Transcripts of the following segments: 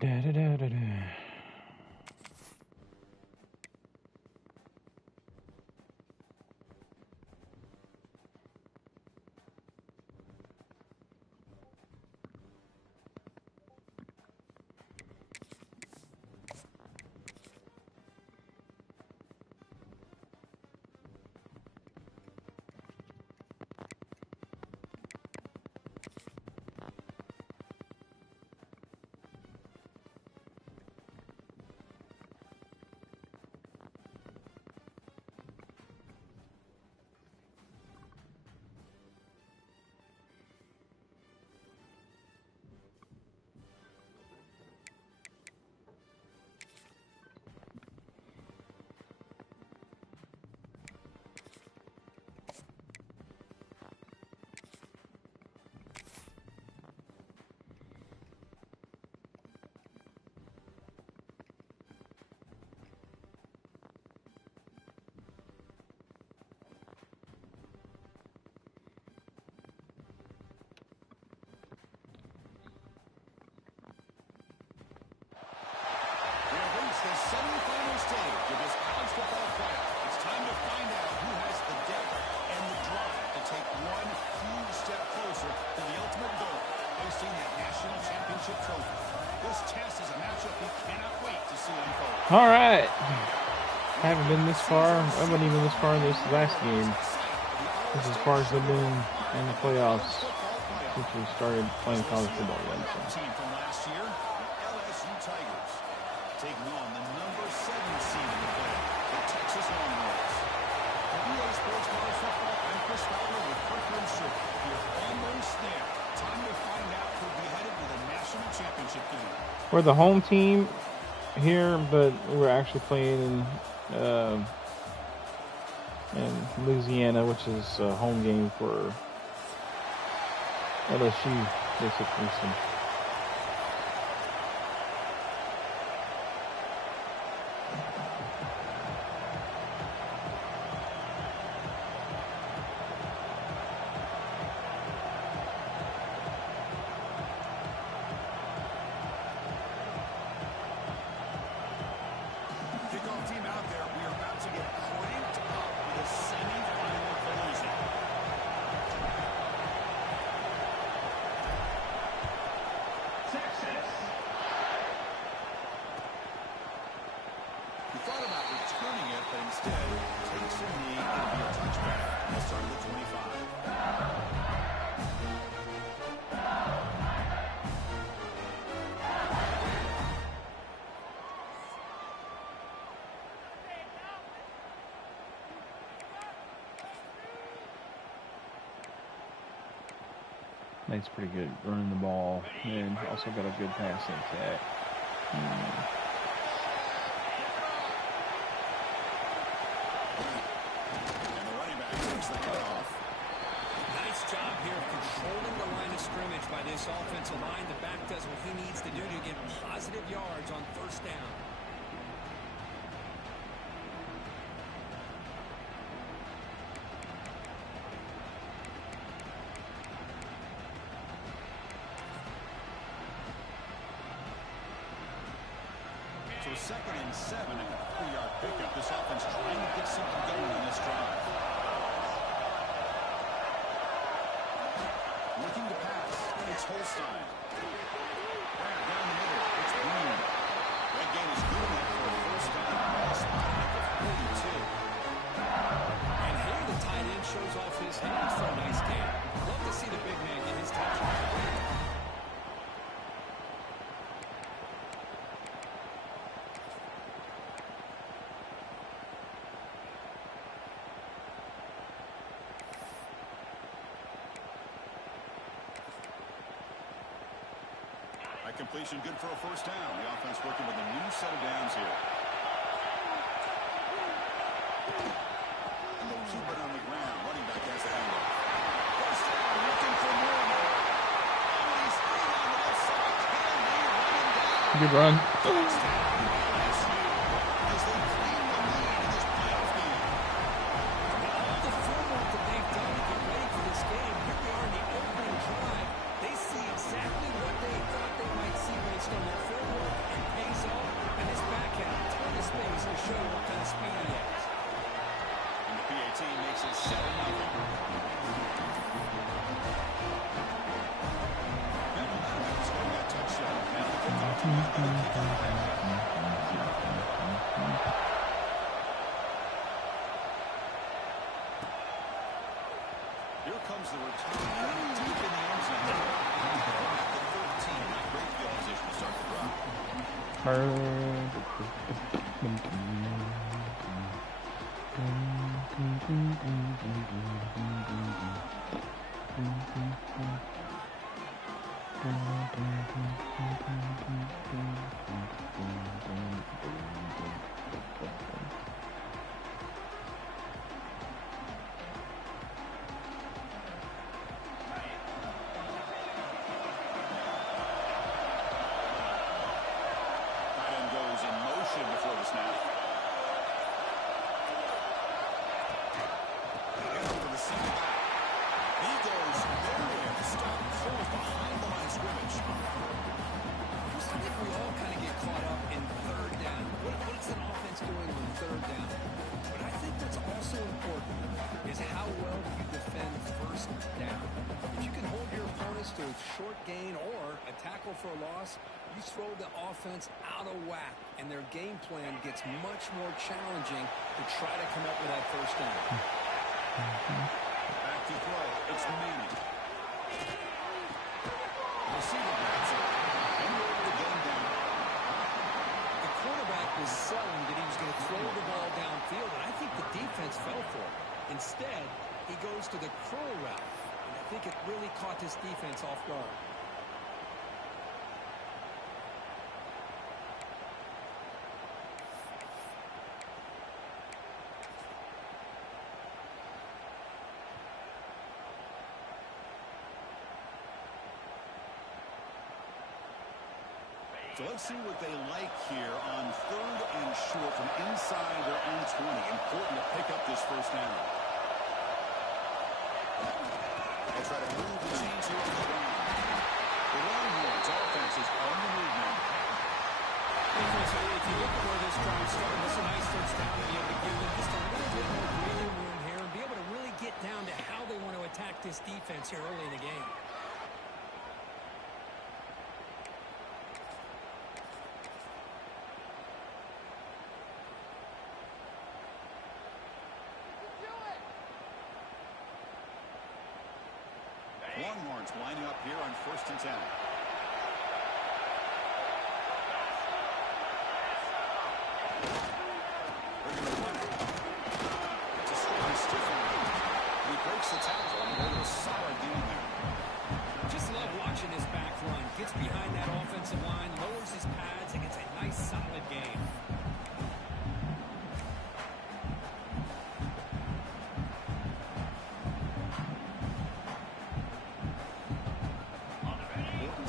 Da, da, da, da, da. The semifinal stage of this college football playoff. It's time to find out who has the depth and the drive to take one huge step closer to the ultimate goal, hosting that national championship trophy. This test is a matchup we cannot wait to see unfold. All right. Haven't been this far. I wasn't even this far in this last game. This is as far as they've been in the playoffs since we started playing college football again. So. Team from last year, the LSU Tigers, taking on the number 7 seed in the play, the Texas Longhorns. For EA Sports College Football, I'm Chris Fowler with Kirkland Shirt. You're almost there. Time to find out who'll be headed to the national championship game. We're the home team here, but we're actually playing in Louisiana, which is a home game for LSU, basically. So. Nate's pretty good running the ball and also got a good passing attack. And the running back takes the cut off. Nice job here of controlling the line of scrimmage by this offensive line. The back does what he needs to do to get positive yards on first down. So 2nd and 7 and a 3-yard pickup. This offense trying to get something going on this drive. Looking to pass. It's Holstein. Right down the middle. It's Green. That gain is good enough for a first down. Spotted at the 42. And here the tight end shows off his hands for a nice gain. Love to see the big man get his touchdown. Completion good for a first down. The offense working with a new set of downs here. And they'll keep it on the ground. Running back has the handoff. First down, looking for more. He's free on the left side. Can be running down. Good run. As they claim the lead in this playoff game. All the footwork that they've done to get ready for this game. Here we are in the opening drive. They see exactly what they thought they might see based on their footwork. here comes the return. Deep in the end zone. At the 13. Not great field position to start the drive. Before the snap. He goes there to stop Cole behind the line of scrimmage. I think we all kind of get caught up in third down. What is an offense doing on third down? But I think what's also important is how well do you defend first down. If you can hold your opponents to a short gain or a tackle for a loss, you throw the offense out of whack, and their game plan gets much more challenging to try to come up with that first down. Back to throw. It's Manning. Receiver grabs it. And we're able to get him down. The quarterback was selling that he was going to throw the ball downfield, and I think the defense fell for it. Instead, he goes to the curl route, and I think it really caught this defense off guard. So let's see what they like here on third and short from inside their own 20. Important to pick up this first down. They try to move the chains here on the ground. The Longhorns offense is on the move now. If you look at where this drive started, this is a nice first down to be able to give them just a little bit more breathing room here and be able to really get down to how they want to attack this defense here early in the game. Longhorns lining up here on 1st and 10. They're going to run it. It's a strong stiff one. He breaks the tackle and a solid game there. Just love watching his back run. Gets behind that offensive line, lowers his pads, and gets a nice solid game.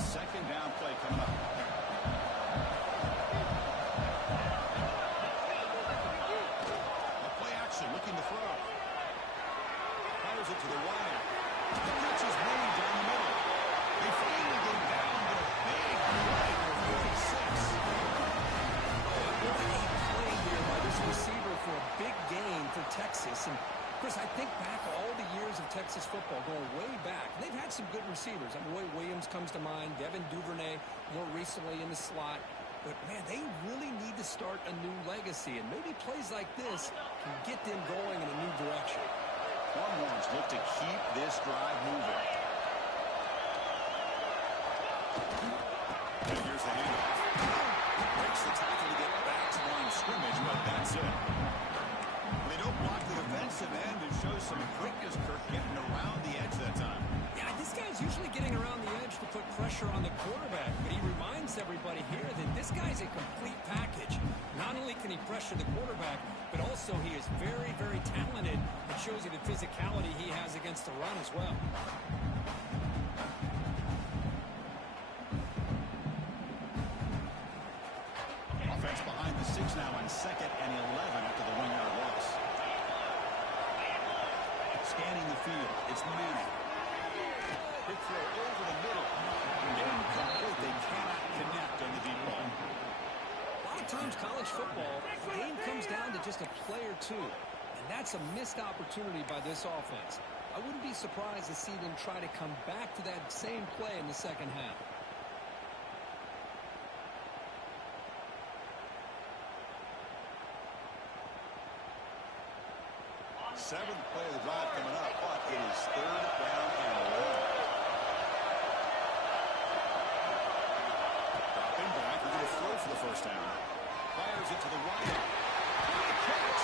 Second down play coming up. A play action, looking to throw. Fires it to the wide. The catch is way down the middle. They finally get down to a big play for 46. What a play here by this receiver for a big gain for Texas. And Chris, I think back all the years of Texas football, going way back. They've had some good receivers. Roy Williams comes to mind, Devin Duvernay more recently in the slot. But, man, they really need to start a new legacy. And maybe plays like this can get them going in a new direction. Longhorns look to keep this drive moving. And here's the handoff. Breaks the tackle to get back to the line of scrimmage, but that's it. They don't block the defensive end and show some quickness, Kirk, getting around the edge that time. Yeah, this guy's usually getting around the edge to put pressure on the quarterback, but he reminds everybody here that this guy's a complete package. Not only can he pressure the quarterback, but also he is very, very talented. It shows you the physicality he has against the run as well. Offense behind the 6 now on 2nd and 11 after the 1-yard loss. Scanning the field, it's Manning. Big throw over the middle. Incomplete. They cannot connect on the deep ball. A lot of times college football, the game comes down to just a play or two. And that's a missed opportunity by this offense. I wouldn't be surprised to see them try to come back to that same play in the second half. 7th play of the drive coming up, but it is 3rd first down. Fires it to the right. Great catch.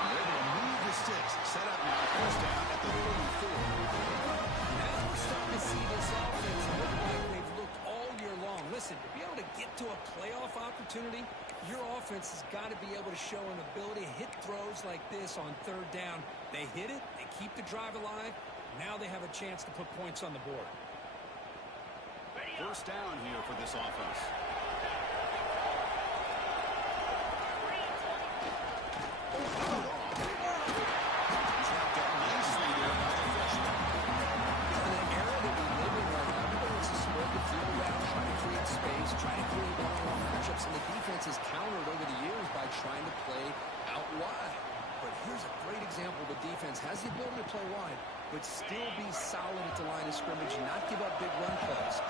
And they're able to move the sticks. Set up now. First down at the 34. Now we're starting to see this offense look like they've looked all year long. Listen, to be able to get to a playoff opportunity, your offense has got to be able to show an ability to hit throws like this on third down. They hit it. They keep the drive alive. Now they have a chance to put points on the board. First down here for this offense. Trapped up nicely there by the freshman. In an era that we live in right now, everybody wants to spread the field around, try to create space, try to create one-on-one matchups, and the defense has countered over the years by trying to play out wide. But here's a great example. The defense has the ability to play wide, but still be solid at the line of scrimmage and not give up big run plays.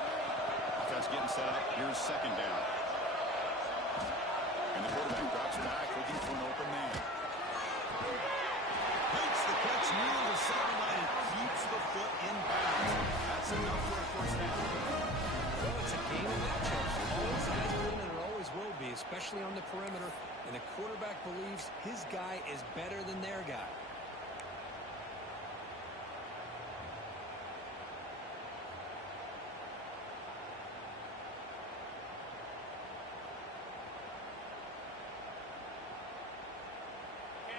Offense getting set up. Here's second down. And the quarterback drops back looking for an open man. Makes the catch near the sideline and keeps the foot in bounds. That's enough for a first down. Well, it's a game of matchups. Always has been and it always will be, especially on the perimeter. And the quarterback believes his guy is better than their guy.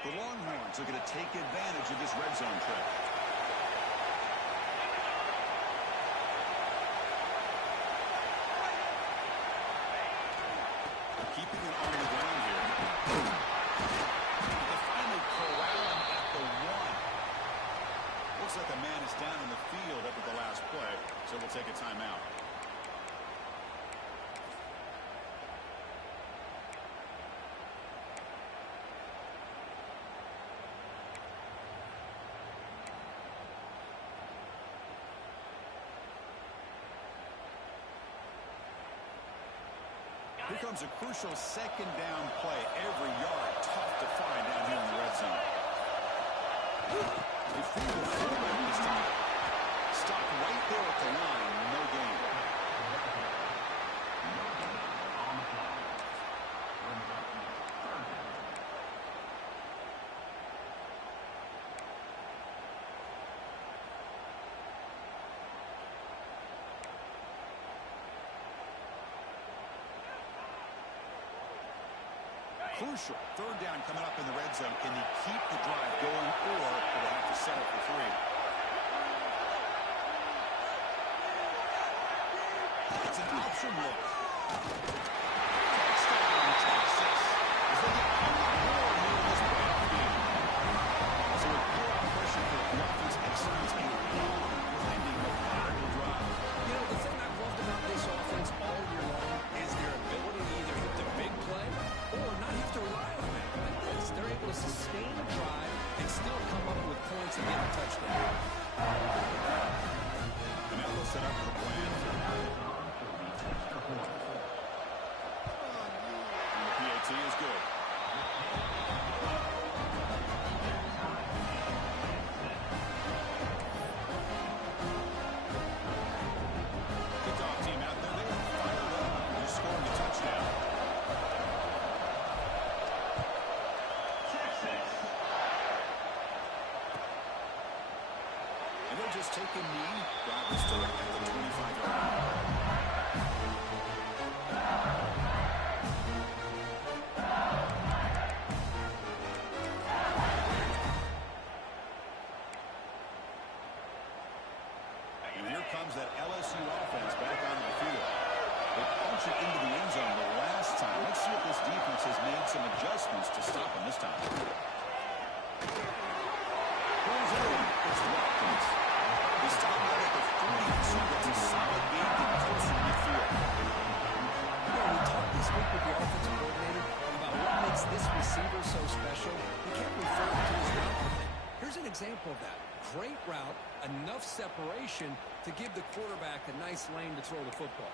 The Longhorns are going to take advantage of this red zone trip. Keeping it on the ground here. They finally corral him at the 1. Looks like a man is down in the field after the last play, so we'll take a timeout. Here comes a crucial second down play. Every yard tough to find down here in the red zone. They feed the fullback this time. Stopped right there at the line. No gain. Crucial. Third down coming up in the red zone. Can he keep the drive going, or will they have to settle for 3? It's an option look. Touchdown, Texas. As they get a lot more here in this playoff game. So with playoff pressure for the offense, extends a long, grinding, methodical drive. You know, the thing I've loved about this offense all year long is their ability to either hit the big play or not have to rely on it like this. They're able to sustain a drive and still come up with points and get a touchdown. And now they'll set up for the plan. And the PAT is good. Kickoff team out there. They are fired up. They're scoring a touchdown. And they'll just take a knee. Drive will start at the 25-yard line. And here comes that LSU offense back onto the field. They punch it into the end zone the last time. Let's see if this defense has made some adjustments to stop them this time. Pulls it in. It's Watkins. This time out at the 42. That's a solid gain to close to midfield. Yeah, we talked this week with the offensive coordinator about what makes this receiver so special. He kept referring to his route running. Here's an example of that. Great route, enough separation to give the quarterback a nice lane to throw the football.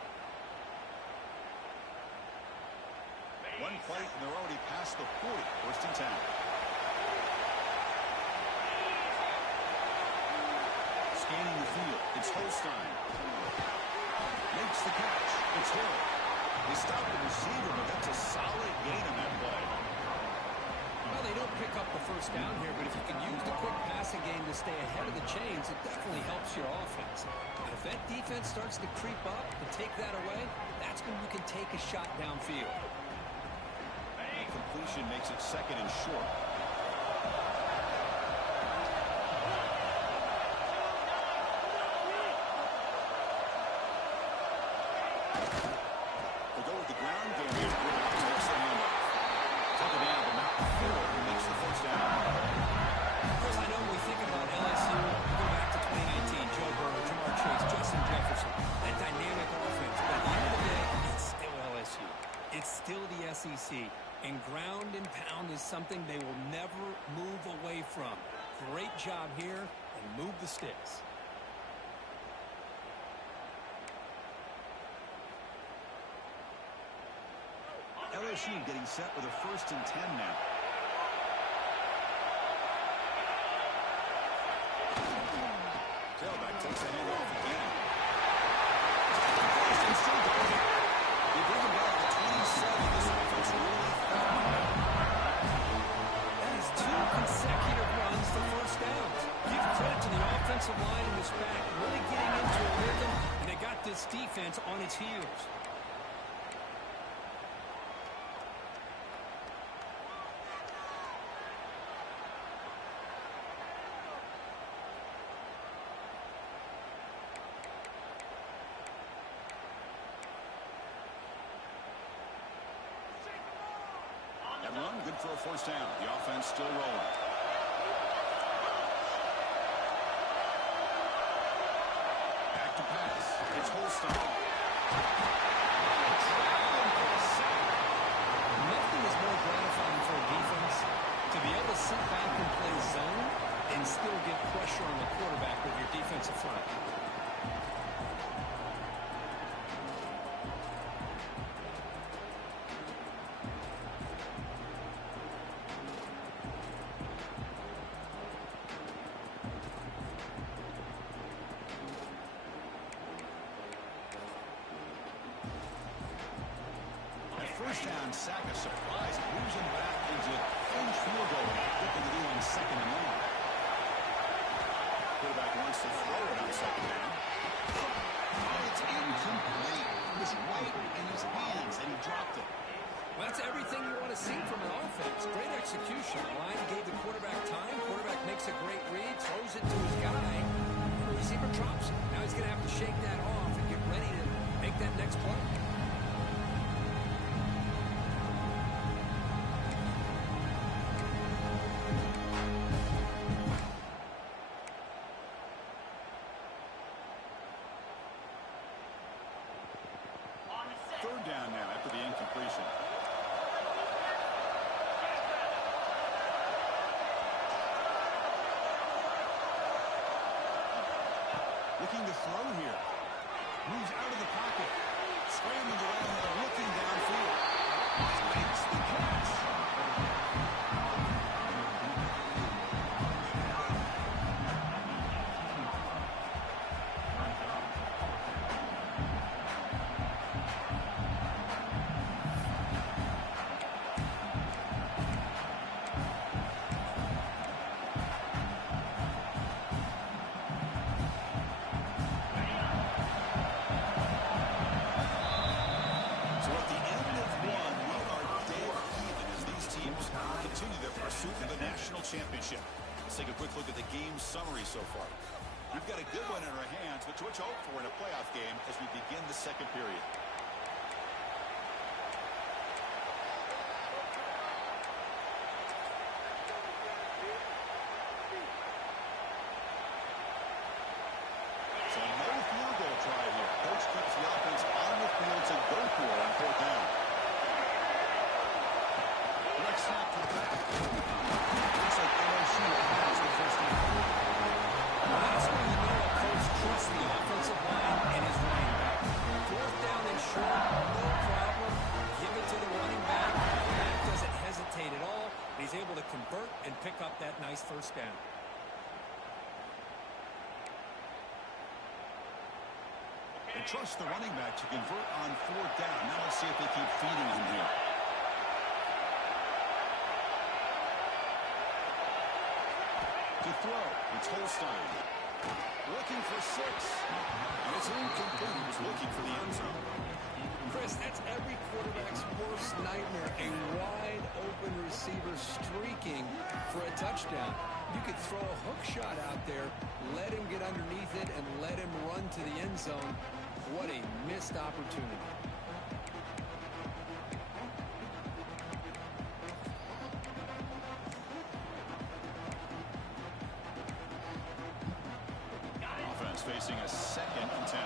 One play, and they're already past the 40. First and 10. Scanning the field. It's Holstein. Makes the catch. It's Hill. He stopped the receiver, but that's a solid gain on that play. Well, they don't pick up the first down here, but if you can use the quick passing game to stay ahead of the chains, it definitely helps your offense. And if that defense starts to creep up and take that away, that's when you can take a shot downfield. That completion makes it 2nd and short. They go with the ground game. Takes the handoff. Took it down to Mountain Field, who makes the first down. Chris, I know when we think about LSU, we go back to 2019, Joe Burrow, Jamar Chase, Justin Jefferson, that dynamic offense. But at the end of the day, it's still LSU. It's still the SEC. And ground and pound is something they will never move away from. Great job here, and move the sticks. LSU getting set with a 1st and 10 now. Tailback takes the handoff again. 1st and short. They bring him back to 27. This offense really That is 2 consecutive runs to first downs. Give credit to the offensive line in this back, really getting into a rhythm, and they got this defense on its heels. That run, good for a 1st down. The offense still rolling. Back to pass. It's Holstein. Nothing is more gratifying for a defense to be able to sit back and play zone and still get pressure on the quarterback with your defensive front. First down, sack a surprise. It moves him back into clinch field goal. Looking to do on 2nd and long. Quarterback wants to throw it on 2nd down. It's incomplete. It was right in his hands, and he dropped it. Well, that's everything you want to see from an offense. Great execution. The line gave the quarterback time. Quarterback makes a great read, throws it to his guy. The receiver drops it. Now he's going to have to shake that off and get ready to make that next play. Third down now after the incompletion. Looking to throw here. Moves out of the pocket. Scrambling around and looking downfield. Makes the catch. Championship. Let's take a quick look at the game summary so far. We've got a good one in our hands, but to which hope for in a playoff game as we begin the 2nd period. So no field goal try here. Coach keeps the offense on the field to go for on 4th down. Next snap to the back. That's when you know a coach trusts the offensive line and his running back. 4th down and They trust the running back to convert on 4th down. Now let's see if they keep feeding him here. To throw, it's Holstein. Looking for 6. And it's incomplete. He was looking for the end zone. Chris, that's every quarterback's worst nightmare. A wide-open receiver streaking for a touchdown. You could throw a hook shot out there, let him get underneath it, and let him run to the end zone. What a missed opportunity. Offense facing a 2nd and 10.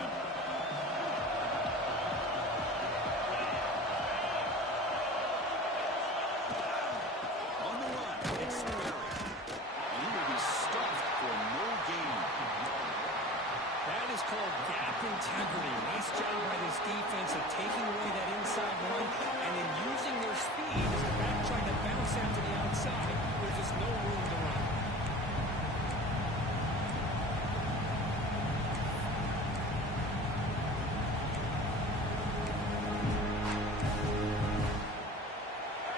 On the run, it's Berry. And he will be stuffed for no gain. That is called gap integrity. Nice job by this defense of taking away that inside run and then using their speed as the back trying to bounce out to the outside. There's just no room to run.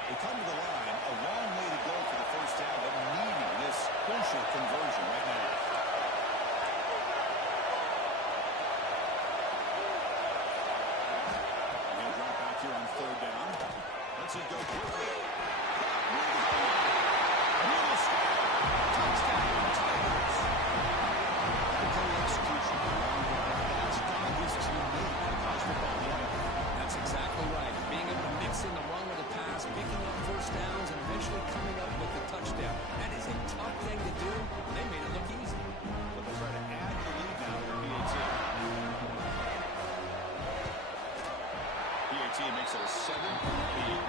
They come to the line, a long way to go for the 1st down, but needing this crucial conversion right now. He'll drop back here on 3rd down. Let's it go quickly. Middle stop. Touchdown, Tigers. Good execution. That's got his teammate in college football. That's exactly right. Being able to mix in the run with the pass, picking up 1st downs, and eventually coming up with the touchdown. That is a tough thing to do. They made it look easy. They'll try to add the lead now for PAT. PAT makes it a 7-point lead.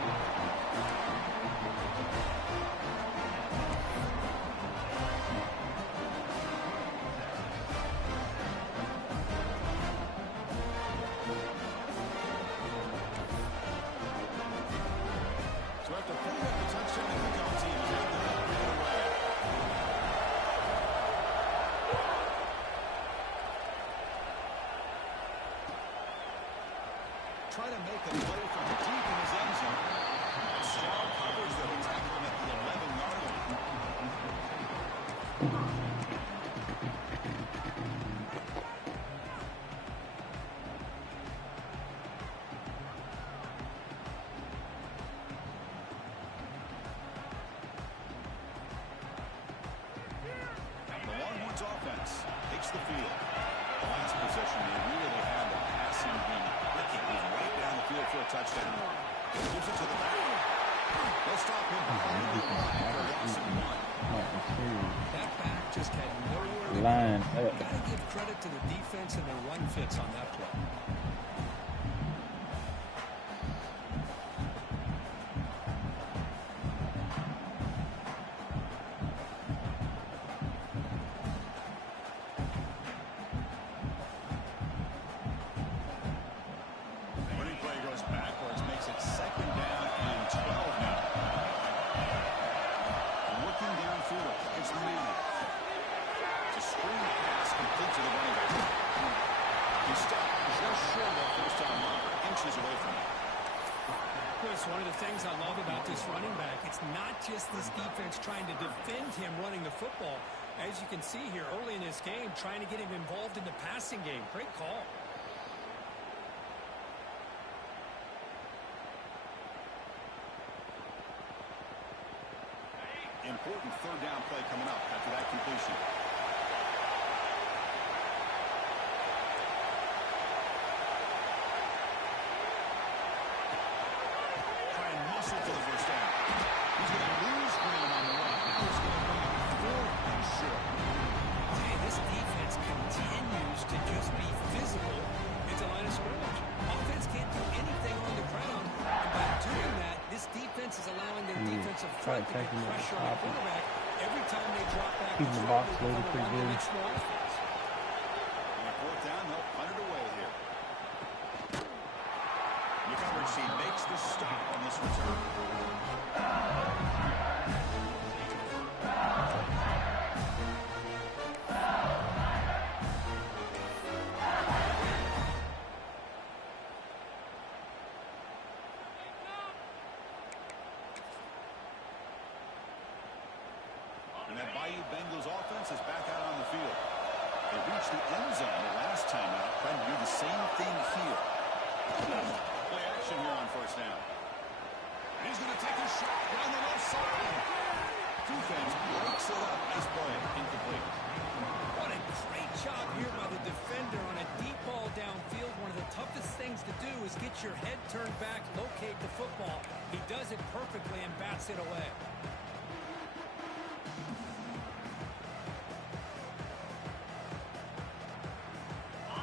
So after putting up the touchdown, the kickoff team is able to get it away. Try to make a play from deep in his end zone. Strong coverage that will tackle him at the 11-yard line. The Longhorns offense takes the field. The last possession, they really had the passing game clicking. It was right down the field for a touchdown. Gives it to the back. They'll stop him behind the line for a loss of 1. That back just had nowhere to Line go. up. Got to give credit to the defense and their run fits on that play. Running play goes backwards, makes it 2nd down and 12 now. Looking downfield, it's Manning. It's a screen pass complete to the running back. He stopped just short of that 1st down marker, inches away from it. Chris, one of the things I love about this running back, it's not just this defense trying to defend him running the football. As you can see here early in this game, trying to get him involved in the passing game. Great call. Important 3rd down play coming up after that completion. Try and muscle for the 1st down. He's going to lose ground on the run. Now he's going to bring it 4th and short. Hey, this defense continues to just be physical into line of scrimmage. Offense can't do anything on the ground. And by doing that, this defense is allowing their defensive front to get pressure on the quarterback every time they drop back. Keeping the box loaded pretty good. On 4th down, they'll punt it away here. She makes the stop on this return. Bengals offense is back out on the field. They reached the end zone the last time out, trying to do the same thing here. Play action here on first down. He's going to take a shot down the left side. Defense breaks it up. Nice play. Incomplete. What a great job here by the defender on a deep ball downfield. One of the toughest things to do is get your head turned back, locate the football. He does it perfectly and bats it away.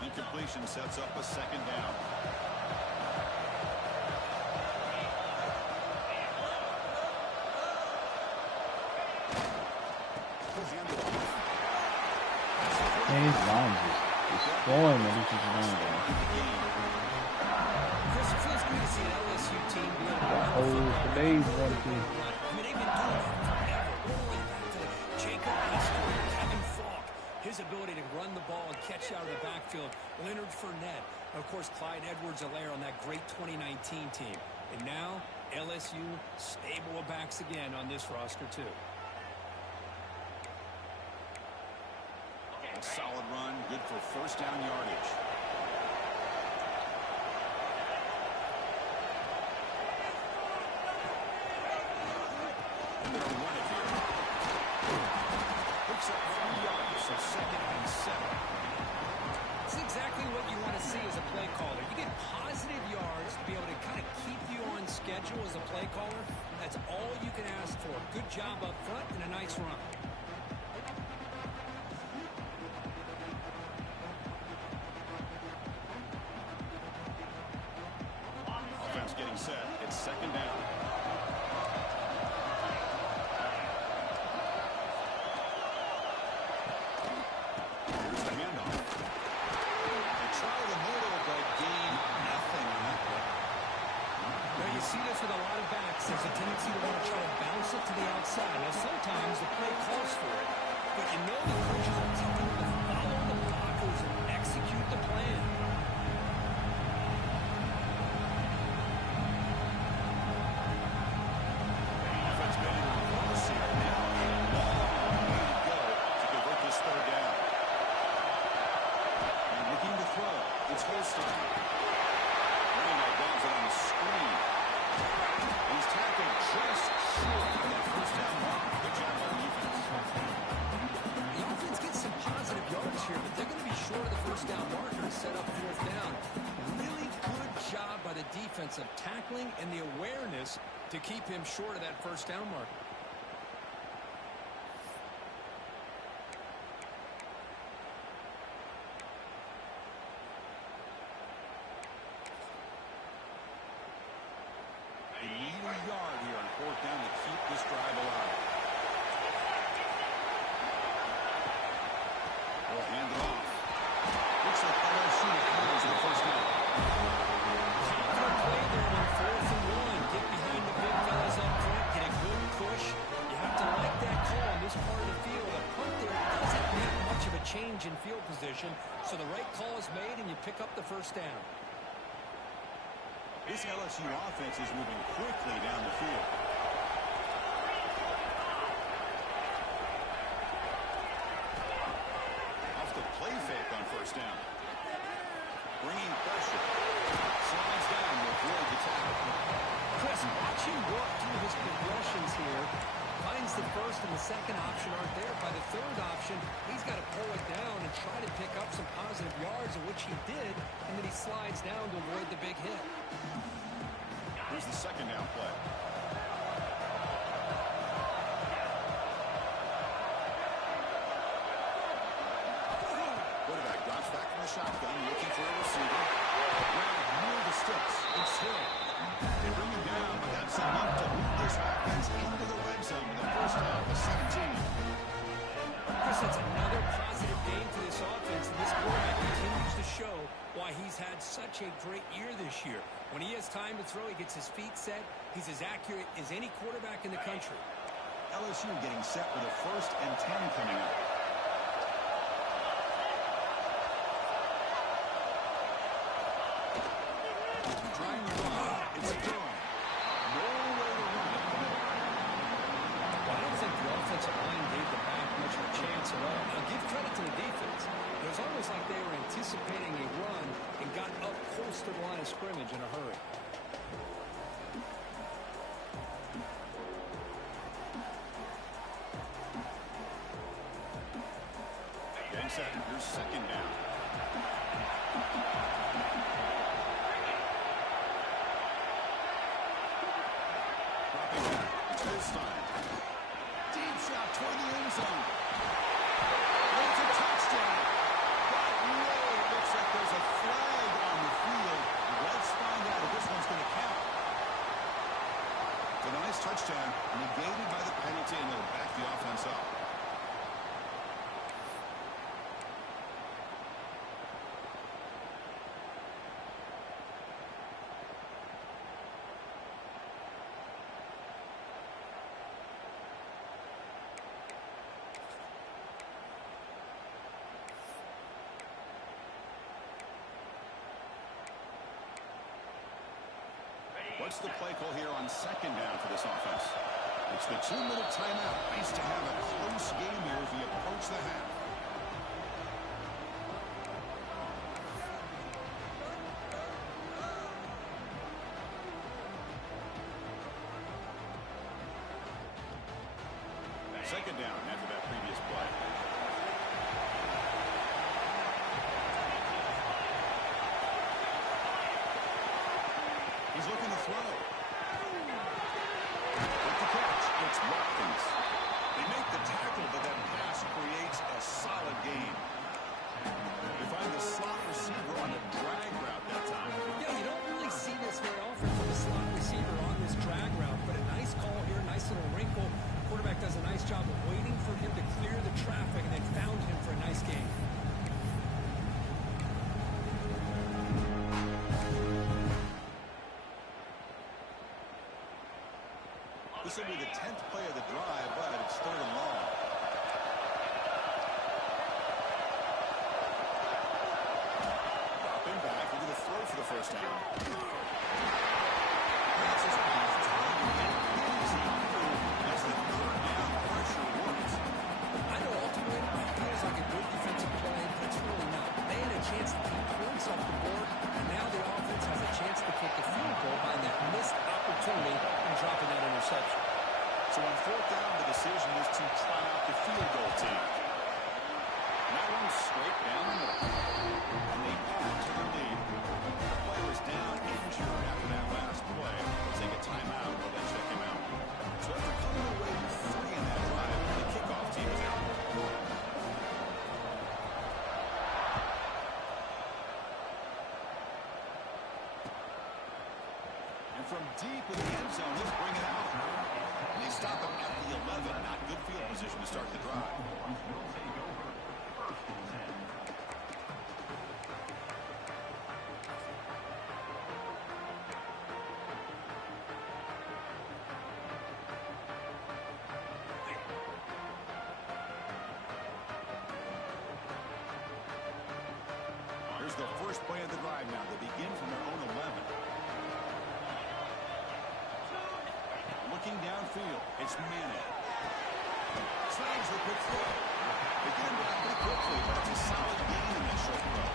Incompletion sets up a second down. His line is destroying the defensive line. Chris, it feels good to see an LSU team be able to Oh, today's one team. I mean, they've been doing it forever. All the way back to Jacob Easter, Kevin Falk. His ability to run the ball and catch out of the backfield. Leonard Fournette. Of course, Clyde Edwards-Helaire on that great 2019 team. And now, LSU stable of backs again on this roster, too. A solid run, good for first down yardage. And they'll run it here. Picks up 3 yards, so second and 7. It's exactly what you want to see as a play caller. You get positive yards to be able to kind of keep you on schedule as a play caller. That's all you can ask for. Good job up front and a nice run. Offense getting set. It's second down. Here's the handoff. They try the middle, but gain nothing on that play. Well, you see this with a lot of backs. There's a tendency to want to try to bounce it to the outside. Now, sometimes the play calls for it, but you know the coaches are telling you to follow the blockers and execute the plan. Offense getting on course here. Now a long way to go to convert this third down. And looking to throw. It's Holstein. Running that down on the screen. He's tackled just short of that first down mark. Good job by the defense. The offense gets some positive yards here, but they're going to be short of the first down marker to set up fourth down. Really good job by the defense of tackling and the awareness to keep him short of that first down marker. They need a yard here on fourth down to keep this drive alive. They'll hand it off. Looks like LSU has the first down. Good play there on 4th and 1. Get behind the big fellas up front. Get a good push. You have to like that call on this part of the field. A punt there doesn't make much of a change in field position, so the right call is made and you pick up the first down. This LSU offense is moving quickly down the field. Off the play fake on first down. Bringing pressure. Slides down to avoid the tackle. Chris, watch him work through his progressions here. Finds the first and the second option aren't there. By the third option, he's got to pull it down and try to pick up some positive yards, of which he did, and then he slides down to avoid the big hit. Here's the second down play. Quarterback drops back from the shotgun, looking for a receiver. Right near the sticks. It's Hill. They bring him down, but that's enough to move this offense into the red zone with a first down to 17. Chris, that's another positive game for this offense, and this quarterback continues to show why he's had such a great year this year. When he has time to throw, he gets his feet set. He's as accurate as any quarterback in the country. LSU getting set with a 1st and 10 coming up. Trying to run. It's a throw. No way to run it. Well, I don't think the offense offensive line gave the back much of a chance at all. Now, give credit to the defense. It was almost like they were anticipating a run and got up close to the line of scrimmage in a hurry. Getting set. Here's second down. Dropping back. It's Holstein. Deep shot toward the end zone. It's a touchdown. But no, it looks like there's a flag on the field. Let's find out if this one's going to count. It's a nice touchdown, negated by the penalty, and it'll back the offense up. What's the play call here on second down for this offense? It's the 2-minute timeout. Nice to have a close game here as we approach the half. Second down after that previous play. He's looking to throw. With the catch, it's Watkins. They make the tackle, but that pass creates a solid gain. They find the slot receiver on a drag route that time. Yeah, you don't really see this very often from the slot receiver on this drag route, but a nice call here, nice little wrinkle. Quarterback does a nice job of waiting for him to clear the traffic, and they found him for a nice gain. This will be the 10th play of the drive, but it's third and long. Dropping back, we're going to throw for the first down. That's the third down pressure works. I know ultimately it feels like a good defensive play, but it's really not. They had a chance to keep points off the board, and now the offense has a chance to kick the field goal by that missed opportunity and dropping that interception. So on fourth down, the decision is to try out the field goal team. And that one's straight down the middle. And they add to the lead. The player is down injured after that last play. Let's take a timeout while they check him out. So after coming away with 3 in that drive, the kickoff team is out. And from deep in the end zone, let's bring it out. They stop him at the 11. Not good field position to start the drive. Here's the first play of the drive now. They begin from their own 11. Looking downfield, it's Manning. Slides the quick throw. They get him back pretty quickly, but it's a solid gain in that short throw.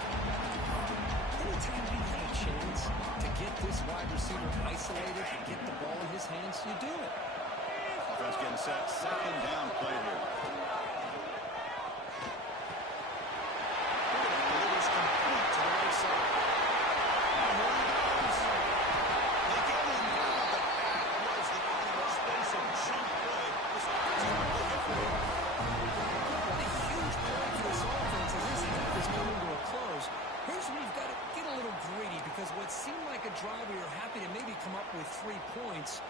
Anytime you have a chance to get this wide receiver isolated and get the ball in his hands, you do it. Offense getting set. Second down play here. Delivers complete to the right side. And here he goes. They get him now, but that was the kind of explosive jump play this offense has been looking for. What a huge play for this offense as this half is coming to a close. Here's where you've got to get a little greedy because what seemed like a drive where you're happy to maybe come up with 3 points,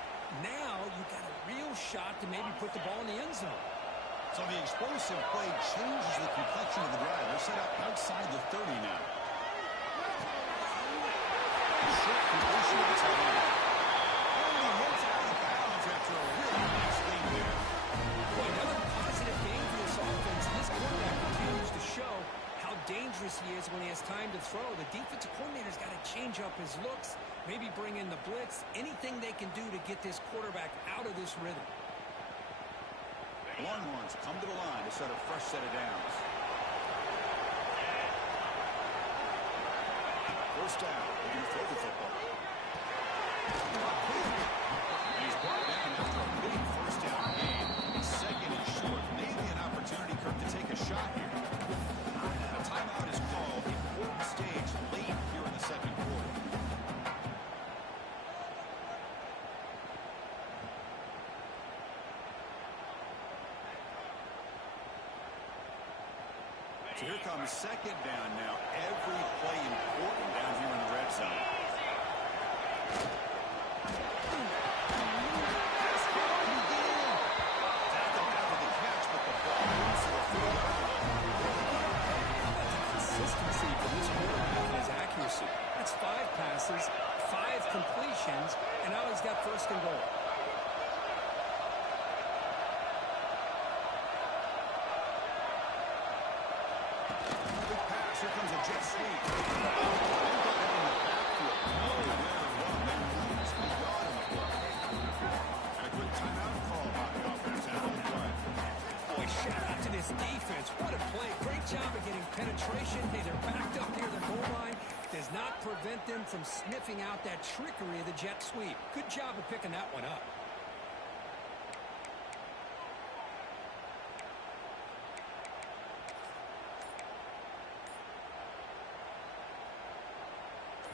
now you've got a real shot to maybe put the ball in the end zone. So the explosive play changes the complexion of the drive. They're set up outside the 30 now. Short completion of the time. Only hits out of bounds after a really nice lead there. Boy, another positive game for this offense. This quarterback continues to show how dangerous he is when he has time to throw. The defensive coordinator's got to change up his looks, maybe bring in the blitz, anything they can do to get this quarterback out of this rhythm. Longhorns come to the line to set a fresh set of downs. First down, they're going to throw the football. And he's brought down after a big first down gain. It's second and short. Maybe an opportunity, Kirk, to take a shot here. A timeout is called. Important stage late here in the second quarter. So here comes second down now. Every play important down here in the red zone. Tackled after the catch, but the ball moves to the 4-yard line. Consistency from this quarterback and his accuracy. That's 5 passes, 5 completions, and now he's got first and goal. Here comes a jet sweep. They've got him in the backfield. Oh, very well. That moves beyond the play. And a good timeout call by the offense after the play. Boy, shout out to this defense. What a play. Great job of getting penetration. Hey, they're backed up near the goal line. Does not prevent them from sniffing out that trickery of the jet sweep. Good job of picking that one up.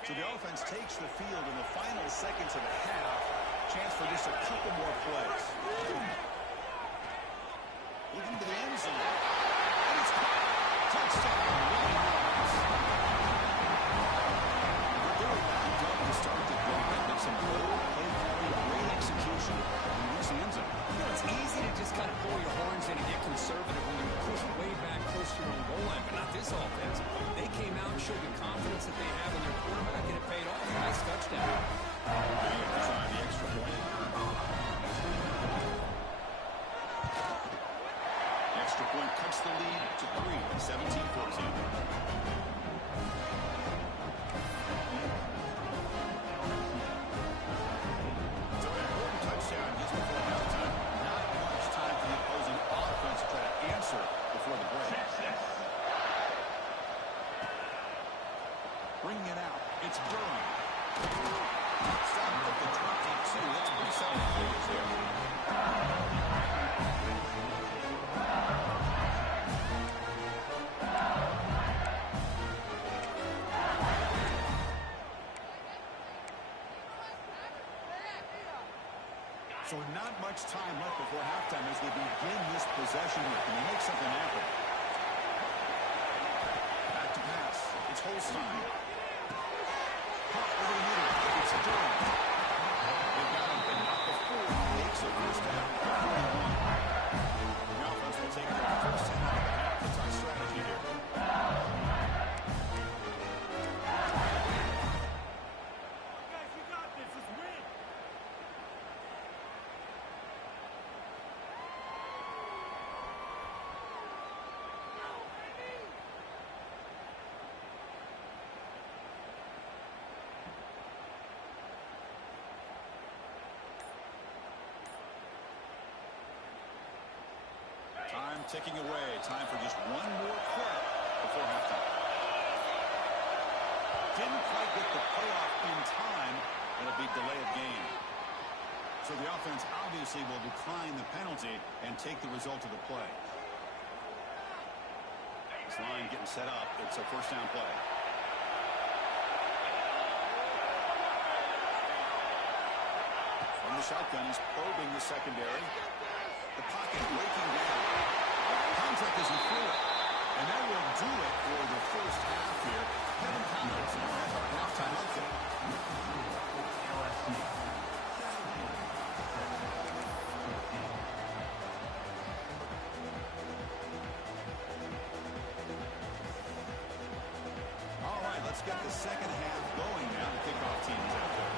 So the offense takes the field in the final seconds of the half. Chance for just a couple more plays. Looking to the end zone. And it's caught. Touchdown. They were backed up to start the game, but some bold play calling, great execution, and reach the end zone. You know, it's easy to just kind of pull your horns in and get conservative when you're pushed way back close to your own goal line, but not this offense. They came out and showed the confidence that they have in their quarterback, and it paid off. Nice touchdown. Trying the extra point. Extra point cuts the lead to 3, 17-14. So an important touchdown just before halftime. Not much time for the opposing offense to try to answer before the break. Bringing it out. It's Burrow. Stopped at the 22. That's pretty solid plays there. So not much time left before halftime as they begin this possession here. Can they make something happen? Back to pass. It's Holstein. Caught over the middle. It's Deuce. They've got him, but not before he makes a first down. The offense will take their first down out of the half. That's our strategy here. Guys, we got this. Let's win. Time ticking away. Time for just one more play before halftime. Didn't quite get the playoff in time. It'll be delay of game. So the offense obviously will decline the penalty and take the result of the play. This line getting set up. It's a first down play. From the shotgun, he's probing the secondary. The pocket breaking down. Contact isn't through it. And that will do it for the first half here. Kevin Collins has our halftime update. All right, let's get the second half going now. The kickoff team is out there.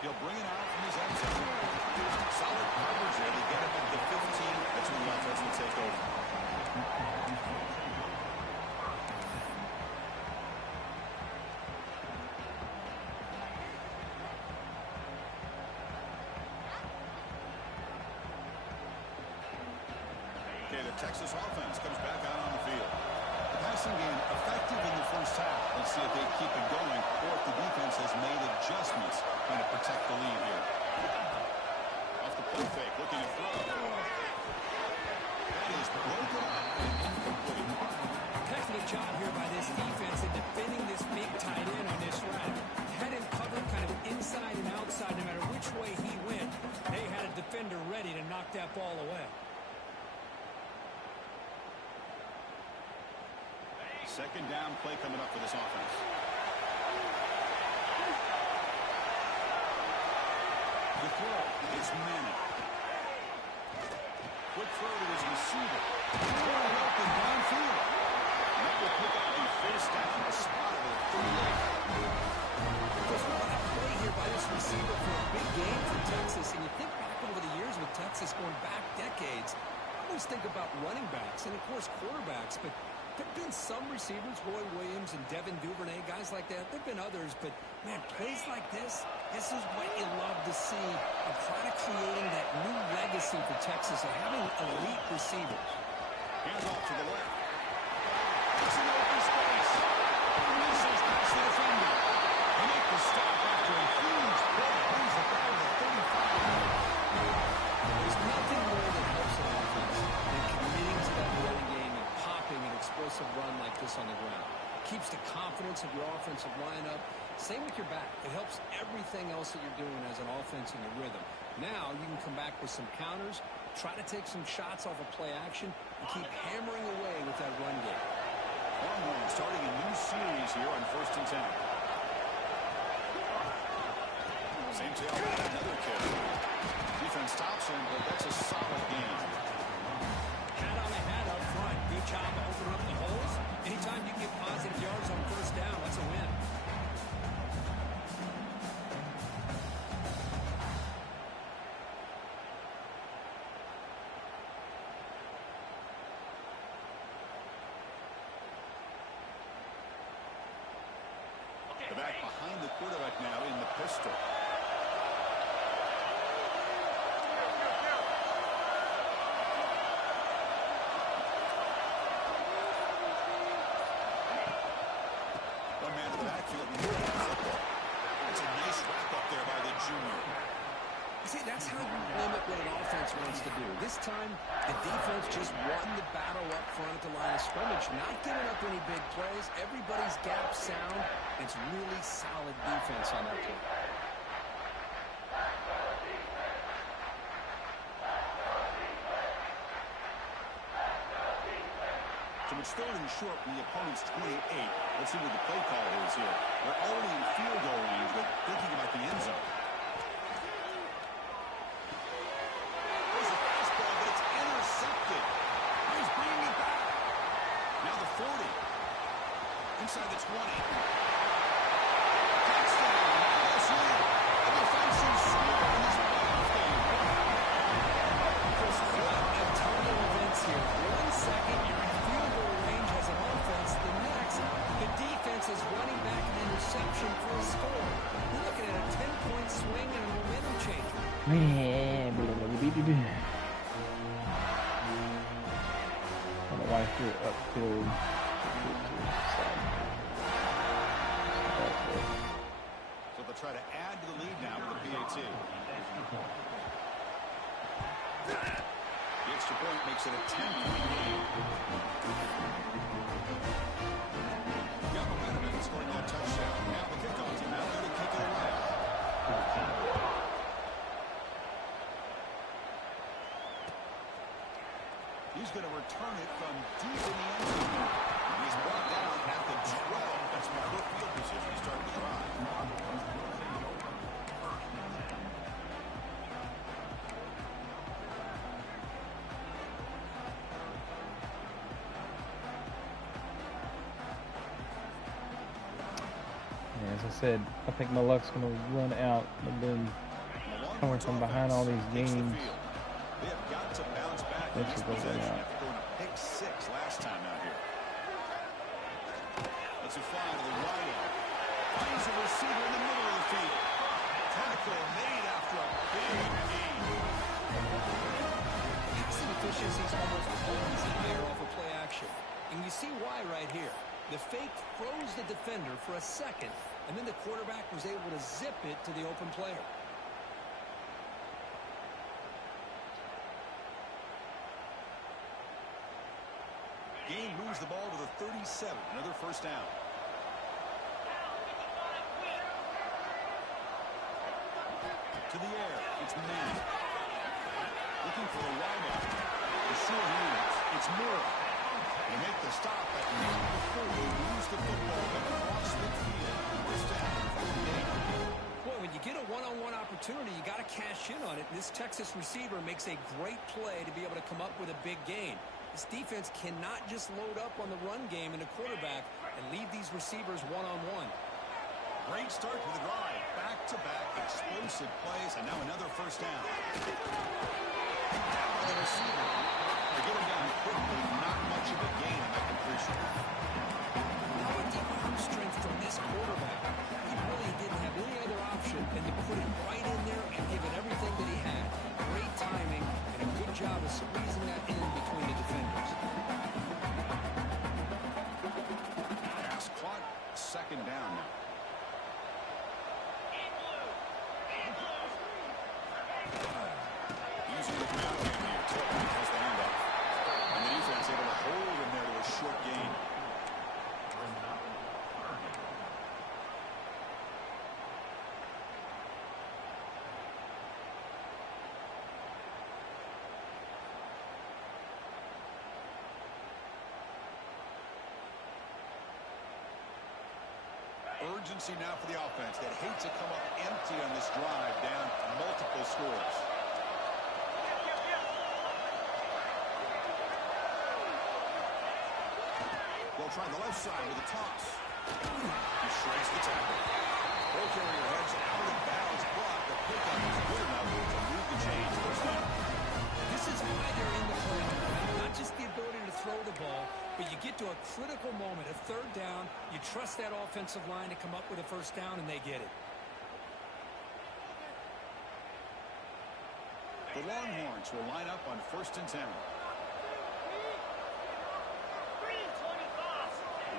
He'll bring it out from his end zone. Solid coverage there. They get him at the 15. That's when the offense will take over. Okay, the Texas offense comes back out on the field. The passing game effective in the first half. Let's see if they keep it going or if the defense has made adjustments trying to protect the lead here. Off the play fake, looking to throw. That is broken up and incomplete. Heck of a job here by this defense in defending this big tight end on this route. Had him covered kind of inside and outside no matter which way he went. They had a defender ready to knock that ball away. Second down play coming up for this offense. The throw is Manning. Quick throw to his receiver. Wide open downfield. That will pick up the first down. Spotted at 38. There's a lot of play here by this receiver for a big game for Texas. And you think back over the years with Texas going back decades, I always think about running backs and, of course, quarterbacks. But there have been some receivers, Roy Williams and Devin Duvernay, guys like that. There have been others. But, man, plays like this is what you love to see. A product creating that new legacy for Texas of having elite receivers. Hands off to the left. It's an open space. Misses past the defender. They make the stop after a huge play. Brings it down to 35. There's nothing more that helps an offense than committing to that running game and popping an explosive run like this on the ground. Keeps the confidence of your offensive lineup. Same with your back. It helps everything else that you're doing as an offense in your rhythm. Now you can come back with some counters, try to take some shots off of play action, and keep hammering away with that run game. Longhorns starting a new series here on 1st and 10. Same tailback, another kick. Defense stops him, but that's a solid game. Hat on a hat up front. Good job of opening up the holes. Anytime you get positive yards on first down, that's a win. The back behind the quarterback now in the pistol. One man to the backfield. That's a nice wrap up there by the junior. See, that's how you limit what an offense wants to do. This time, the defense just won the battle up front at the line of scrimmage, not giving up any big plays. Everybody's gap sound. It's really solid defense on that play. So it's third and short from the opponent's 28. Let's see what the play call is here. They're already in field goal range, but thinking about the end zone. There's a fastball, but it's intercepted. He's bringing it back. Now the 40. Inside the 20. Touchdown, LSU. The defensive score in this playoff game. Chris, what a ton of events here. 1 second, you're in field goal range as an offense. The next, the defense is running back an interception for a score. You're looking at a 10-point swing and a momentum changer. Man, I don't know why I threw it upfield. So they'll try to add to the lead now with a PAT. The extra point makes it a 10-point game. Got momentum in scoring that touchdown. Now the kickoff team out there to kick it away. He's going to return it from deep in the end zone. He's brought down at the 12. That's my good field position. He started the drive. As I said, I think my luck's going to run out. I've been coming from behind all these games. They have got to bounce back in this possession after going a pick 6 last time out here. Let's a fly to the wideout. Finds a receiver in the middle of the field. Tackle made after a big gain. Passing efficiency is almost always higher off of play action. And you see why right here. The fake froze the defender for a second, and then the quarterback was able to zip it to the open player. Gain moves the ball to the 37. Another first down. To the air. It's Manning. Looking for a wideout. The short hands. It's Moore. They make the stop at number 4. They lose the football across midfield. First down for the game. Boy, when you get a one-on-one opportunity, you got to cash in on it. And this Texas receiver makes a great play to be able to come up with a big gain. This defense cannot just load up on the run game and the quarterback and leave these receivers one-on-one. Great start to the drive. Back-to-back explosive plays, and now another first down. Down the receiver. They get him down quickly. Not much of a gain on that completion. How about the arm strength from this quarterback? He really didn't have any other option than to put it right in there and give it everything that he had. Great timing and a good job of squeezing that in between the defenders. Pass caught. Second down now. Using the ground game here. Totally has the handoff. And the defense able to hold him there to a short gain. Urgency now for the offense that hate to come up empty on this drive, down multiple scores. They'll try the left side with a toss. He shreds the tackle. Ball carrier heads out of bounds, but the pickup is good enough to move the chains. First down. This is why they're in the playoff. Not just the ability to throw the ball, but you get to a critical moment, a third down, you trust that offensive line to come up with a first down, and they get it. The Longhorns will line up on 1st and 10.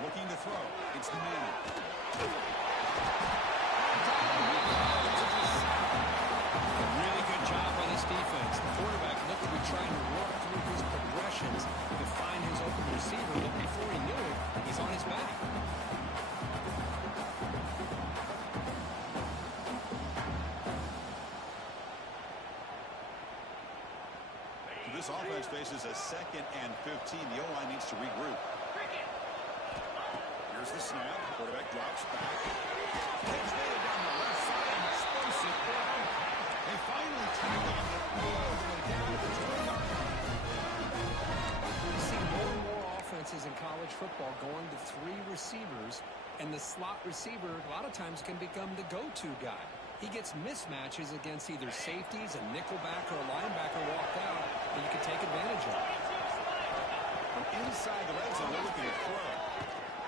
Looking to throw. It's Manning. Really good job by this defense. The quarterback looked to be trying to work through his progressions to find his open receiver, but before he knew it, he's on his back. This offense faces a 2nd and 15. The O-line needs to regroup. Here's the snap. Quarterback drops back. Takes Miller down the left side. Explosive play. They finally tackle him all the way down to the 20-yard line. We see more and more offenses in college football going to 3 receivers, and the slot receiver a lot of times can become the go-to guy. He gets mismatches against either safeties, a nickelback, or a linebacker walked out that you can take advantage of. From inside the red zone, they're looking to throw.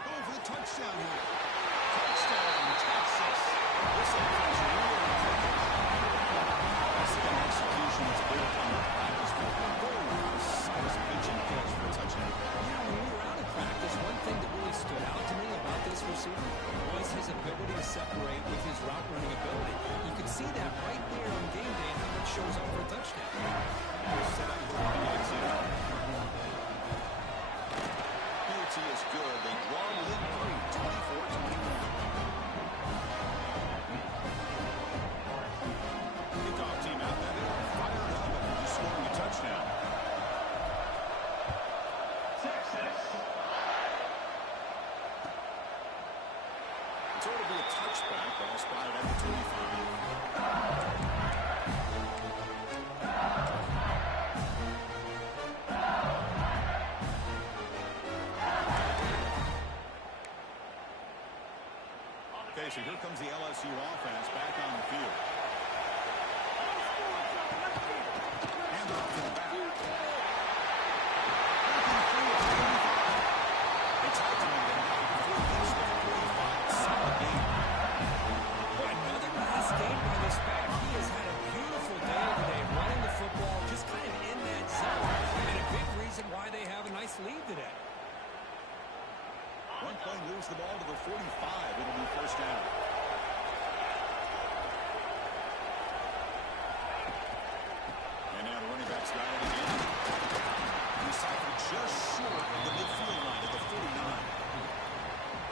Going for the touchdown here. Touchdown, Texas. This offense really clicking. That's the execution that's built on the practice field. Very precise pitch and catch for a touchdown. Yeah, when we were out of practice, one thing that really stood out to me about this receiver was his ability to separate with his route running ability. You can see that right there on game day and how it shows up for a touchdown. Penalty is good. They draw within 3, 24-21. Kickoff team out there. They're fired up after just scoring a touchdown. So it'll be a touchback. Ball spotted at the 25. Okay, so here comes the LSU offense back on the field. Hand off to the back. They talked to him tonight before this. Solid game. Another nice game by this back. He has had a beautiful day today running the football, just kind of in that zone. And this lead today. One play moves the ball to the 45. It'll be first down. And now the running back's got it again. He's cycled just short of the midfield line at the 49.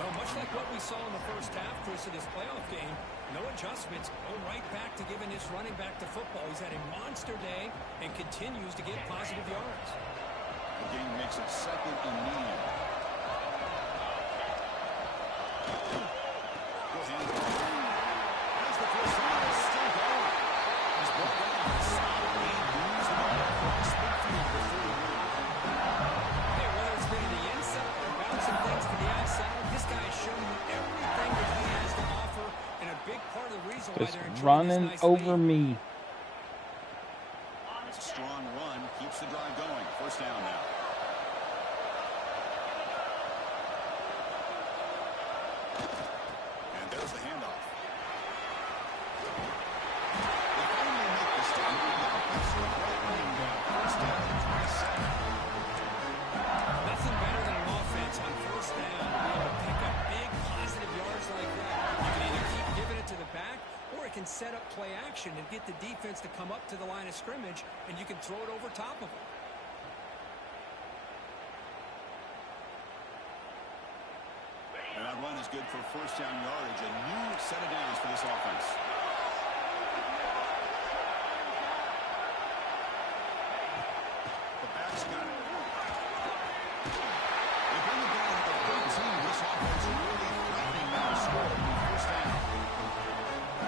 Well, much like what we saw in the first half, Chris, of this playoff game, no adjustments, go right back to giving this running back to football. He's had a monster day and continues to get positive yards. The game makes it second and medium. That's the first down. It's still going. He's brought down a solid game. Moves the ball across midfield before the move. Hey, whether it's been to the inside or bouncing things to the outside, this guy has shown you everything that he has to offer, and a big part of the reason why Just they're enjoying running this nice over lead. me. It's a strong run. Keeps the drive going. First down now. And there's the handoff. They finally make the stop. The offensive right running down. First down and 27. Nothing better than an offense on first down to be able to pick up big positive yards like that. You can either keep giving it to the back, or it can set up play action and get the defense to come up to the line of scrimmage, and you can throw it over top of them. And that run is good for first down yardage. A new set of downs for this offense. The back's got it. They bring it down at the 13. This offense really threatening now to score on first down.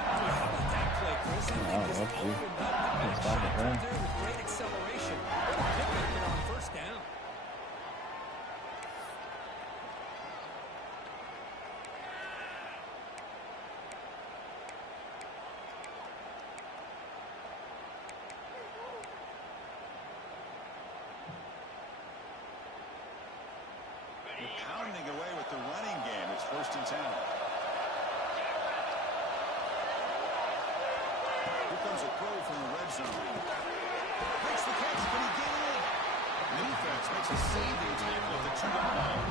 How about that play, Chris? I think this that's you. opened up the Can't back stop it shot there. right there with great acceleration. What a pickup there on first down. They're pounding away with the running game. It's first and 10. Here comes a throw from the red zone. Makes the catch. Can he get in? The defense makes a saving tackle at the 2-yard line.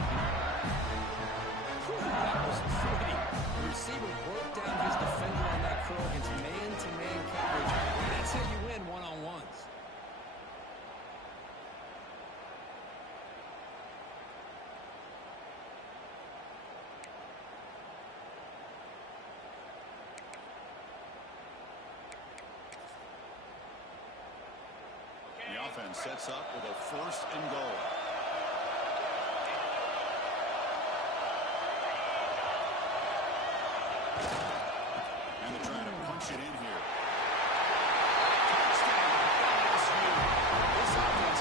That was pretty. The receiver broke down his defender on that curl against man-to-man coverage. That's how you win one-on-ones. The offense sets up with a first and goal. And they're trying to punch it in here. Touchdown, LSU. This offense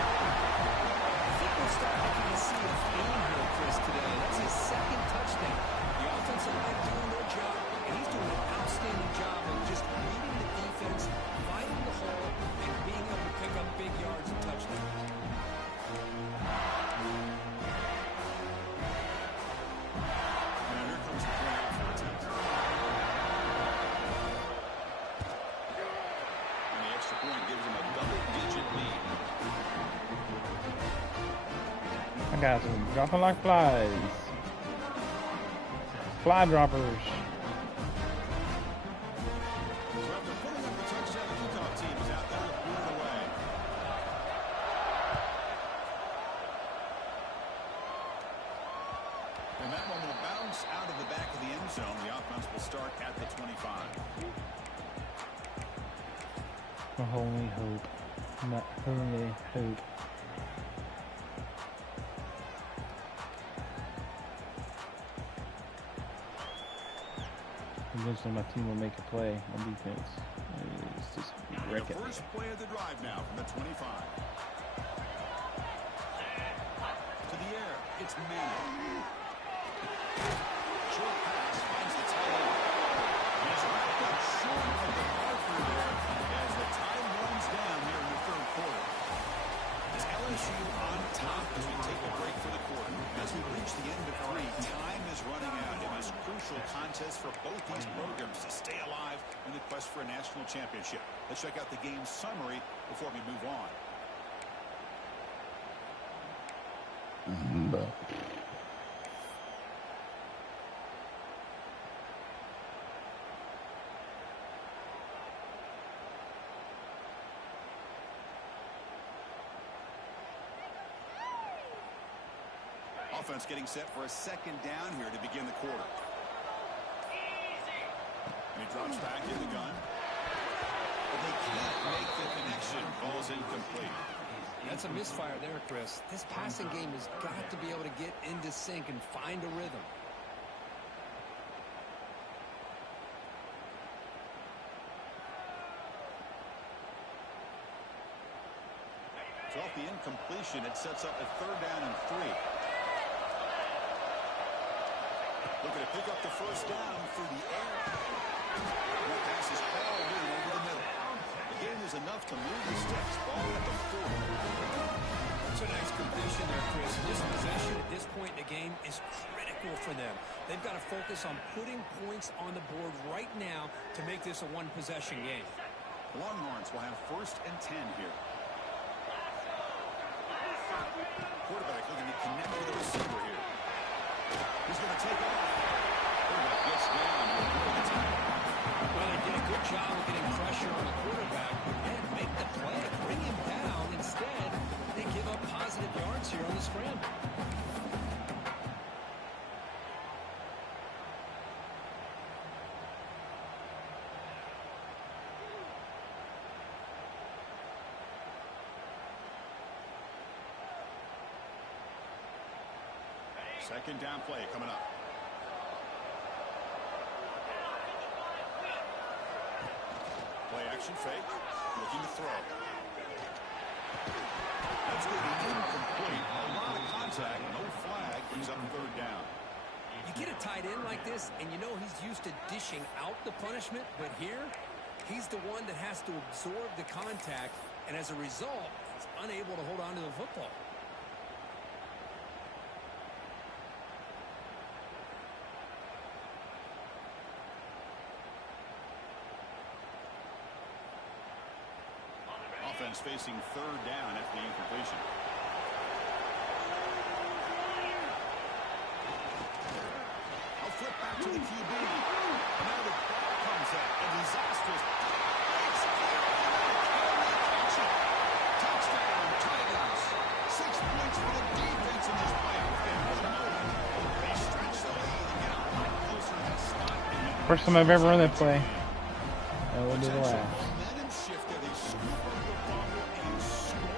I think we're starting to kind of see a theme here, Chris, today. That's his second touchdown. The offensive line doing their job, and he's doing an outstanding job of just reading the defense, finding the hole, and being able to pick up big yards and touchdowns. And here comes the point after attempt. And the extra point gives them a double-digit lead. I got them dropping like flies. Fly droppers. So after putting up the touchdown, the kickoff team is out there to boot it away. And that one will bounce out of the back of the end zone. The offense will start at the 25. My only hope. My only hope. Eventually my team will make a play on defense. It's just wreck The it. first play of the drive now from the 25. To the air, it's Manning. Short pass finds the tight end. He's wrapped up short of the marker there as the time runs down here in the third quarter. Is LSU on top as we take a break for the quarter? As we reach the end of 3, time is running out in this crucial contest for both these programs to stay alive in the quest for a national championship. Let's check out the game summary before we move on. bro. Offense getting set for a second down here to begin the quarter. And he drops back in the gun. But they can't make the connection. Ball's incomplete. That's a misfire there, Chris. This passing game has got to be able to get into sync and find a rhythm. So off the incompletion, it sets up a 3rd down and 3. Looking to pick up the first down through the air. That pass is all in over the middle. The game was enough to move the sticks. Ball at the 4. That's a nice completion there, Chris. This possession at this point in the game is critical for them. They've got to focus on putting points on the board right now to make this a one-possession game. Longhorns will have 1st and 10 here. Quarterback looking to connect with the receiver here. He's going to take off. Quarterback gets down. Well, they did a good job of getting pressure on the quarterback and make the play, bring him down. Instead, they give up positive yards here on the scramble. Second down play coming up. Play action fake. Looking to throw. That's going to be incomplete. A lot of contact. No flag. He's up 3rd down. You get a tight end like this, and you know he's used to dishing out the punishment, but here, he's the one that has to absorb the contact, and as a result, he's unable to hold on to the football. Offense facing 3rd down after the incompletion. I'll flip back to the QB. Now the ball comes up. A disastrous. Touchdown, Tigers. 6 points for the defense in this playoff game. They stretch the lead and get a lot closer to that spot. First time I've ever run that play. That will be the last. Momentum shift there. They scoop up the ball and score.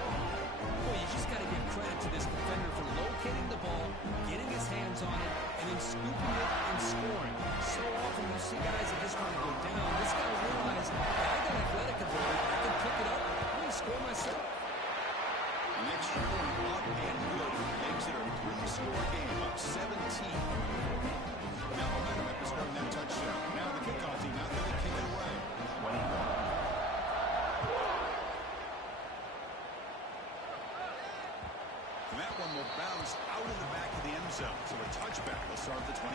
Well, you just got to give credit to this defender for locating the ball, getting his hands on it, and then scooping it and scoring. So often you see guys that just want to go down. This guy realized, hey, I got athletic ability. I can pick it up. I'm going to score myself. An extra point up and good makes it a 3-score game, up 17. Now momentum after scoring that touchdown. Now the kickoff team out there to kick it away. And that one will bounce out of the back of the end zone. So a touchback will start at the 25.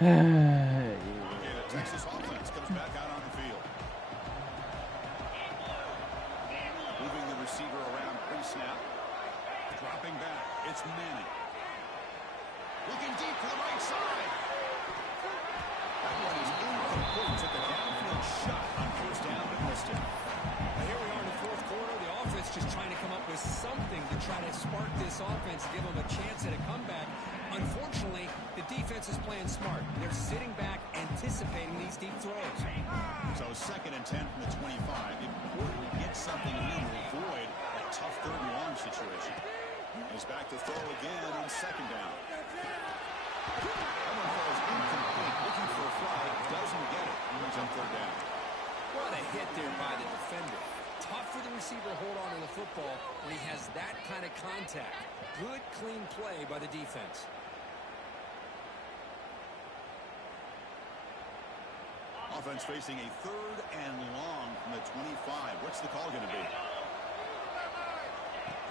And the Texas offense comes back out on the field. Moving the receiver around pre-snap. Dropping back. It's Manning. Looking deep to the right side. That one is incomplete. Took a downfield shot on 1st down, but missed it. Now here we are in the 4th quarter. The offense just trying to come up with something to try to spark this offense, give them a chance at a comeback. Unfortunately, the defense is playing smart. They're sitting back, anticipating these deep throws. So 2nd and 10 from the 25. Important to get something here to avoid a tough 3rd and long situation. He's back to throw again on 2nd down. That one falls incomplete. Looking for a flag. Doesn't get it. He's on 3rd down. What a hit there by the defender. Tough for the receiver to hold on to the football when he has that kind of contact. Good, clean play by the defense. Offense facing a 3rd and long from the 25. What's the call going to be?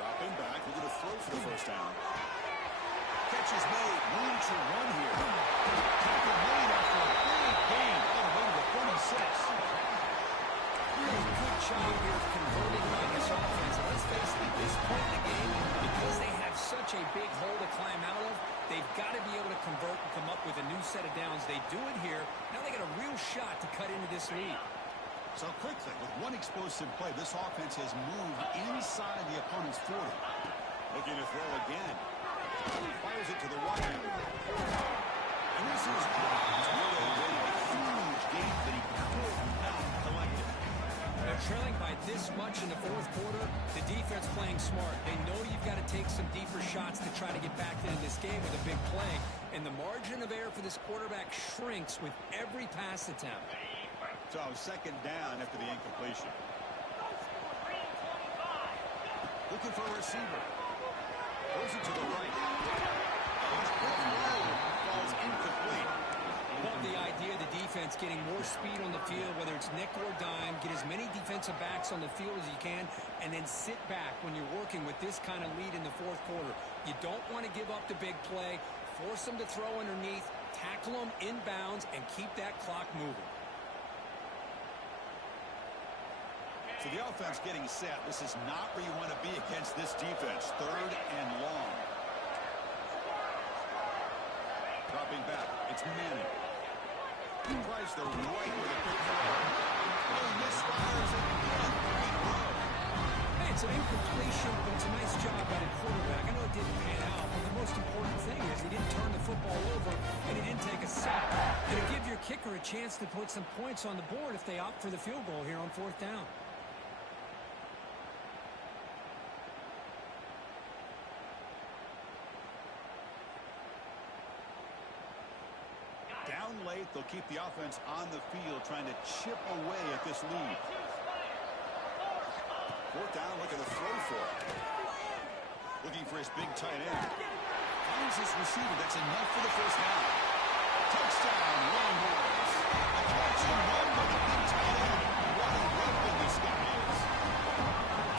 Dropping back. Looking to throw for the 1st down. Catch is made. Room to run here. Tackle made after a Really good job here of converting by this offense. And let's face it, at this point in the game, because they have such a big hole to climb out of, they've got to be able to convert and come up with a new set of downs. They do it here. Now they got a real shot to cut into this lead. So quickly, with one explosive play, this offense has moved inside the opponent's 40. Looking to throw again. Fires it to the right. And this is would have been a huge game that he could not collect it. They're trailing by this much in the fourth quarter. The defense playing smart. They know you've got to take some deeper shots to try to get back into this game with a big play. And the margin of error for this quarterback shrinks with every pass attempt. So second down after the incompletion. Looking for a receiver. Throws it to the right. Falls incomplete. Love the idea of the defense getting more speed on the field, whether it's nickel or dime, get as many defensive backs on the field as you can, and then sit back when you're working with this kind of lead in the fourth quarter. You don't want to give up the big play, force them to throw underneath, tackle them inbounds, and keep that clock moving. So the offense getting set. This is not where you want to be against this defense. Third and long. Dropping back. It's Manning. He tries the right with a quick throw. Oh, he misfires it again. Great throw. Hey, it's an incompletion, but it's a nice job by the quarterback. I know it didn't pan out, but the most important thing is he didn't turn the football over and he didn't take a sack. It'll give your kicker a chance to put some points on the board if they opt for the field goal here on fourth down. Down late, they'll keep the offense on the field, trying to chip away at this lead. Fourth down, looking to throw for it. Looking for his big tight end. Finds his receiver. That's enough for the first down. Touchdown, Longhorns. A catch and run by the big tight end. What a weapon this guy is.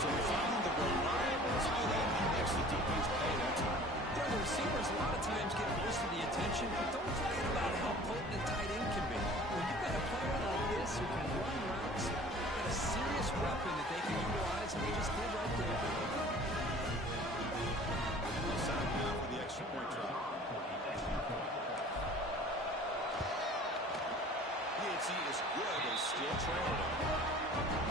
So they found the reliable tight end who makes the defense pay that time. The receivers a lot of times get most of the attention, but don't forget about how potent a tight end can be. When you've got a player like this who can run routes, got a serious weapon that they can utilize, and they just did right there. They'll set up now for the extra point drop. PHC is good as still trailing.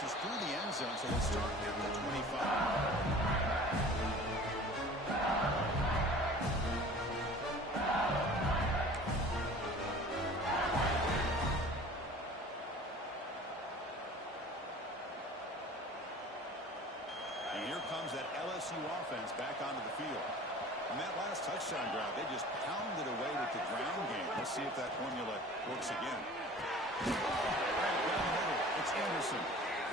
Through the end zone, so we'll start at the 25. And here comes that LSU offense back onto the field. On that last touchdown drive, they just pounded away with the ground game. Let's see if that formula works again. Right down the middle, it's Anderson.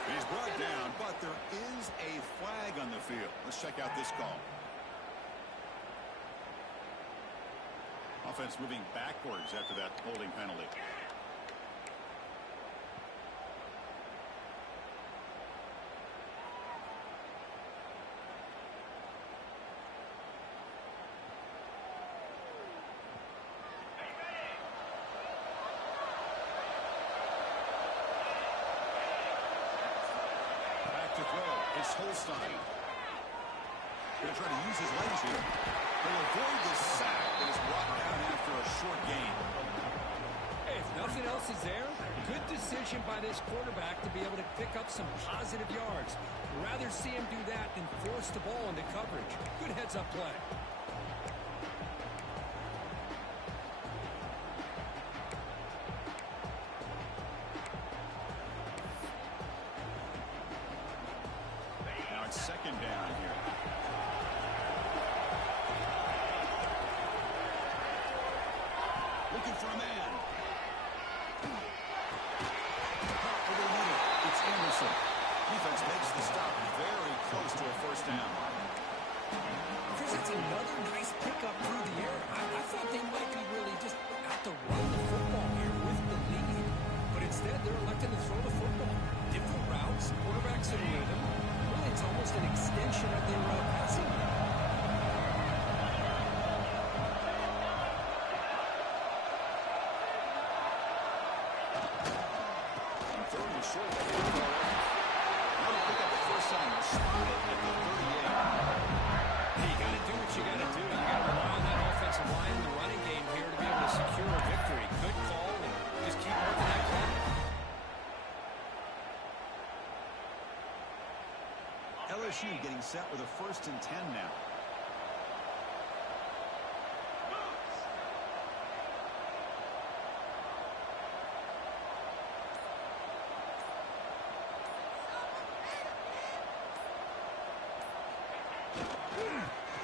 He's brought down, but there is a flag on the field. Let's check out this call. Offense moving backwards after that holding penalty. It's Holstein. Going to try to use his legs here. They'll avoid the sack that is brought down after a short gain. Hey, if nothing else is there, good decision by this quarterback to be able to pick up some positive yards. Rather see him do that than force the ball into coverage. Good heads-up play. Second down here. Looking for a man. It's Anderson. Defense makes the stop very close to a down. Chris, that's another nice pickup through the air. I thought they might be really just out to run the football here with the lead. But instead, they're electing to throw the football. Different routes, quarterbacks in rhythm. Really, it's almost an extension of their passing game. Third and short. Now to pick up the first down. They'll spot it at the 38. Hey, you got to do what you got to do. You got to rely on that offensive line in the running game here to be able to secure a victory. Good call, and just keep working that clock. LSU getting set with a 1st and 10 now.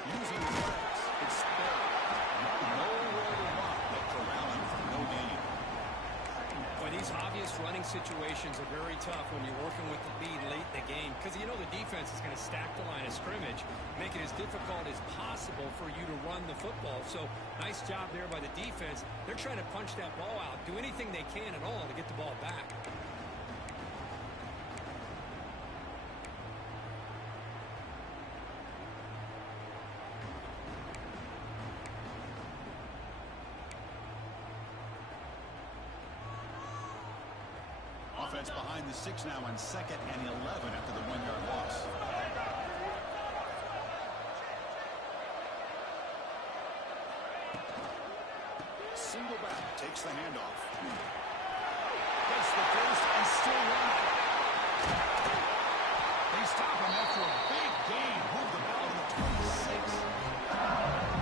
Using his legs. It's there. Nowhere to run, but corralling for no gain. But these obvious running situations are very tough when you're working with the lead late in the game because you know the defense is going to stack the line of scrimmage, make it as difficult as possible for you to run the football. So nice job there by the defense. They're trying to punch that ball out, do anything they can at all to get the ball back. Offense behind the 6 now on 2nd and 11 after the 1-yard loss. Single back takes the handoff. Gets the first and still running. They stop him after a big gain. Move the ball to the 26.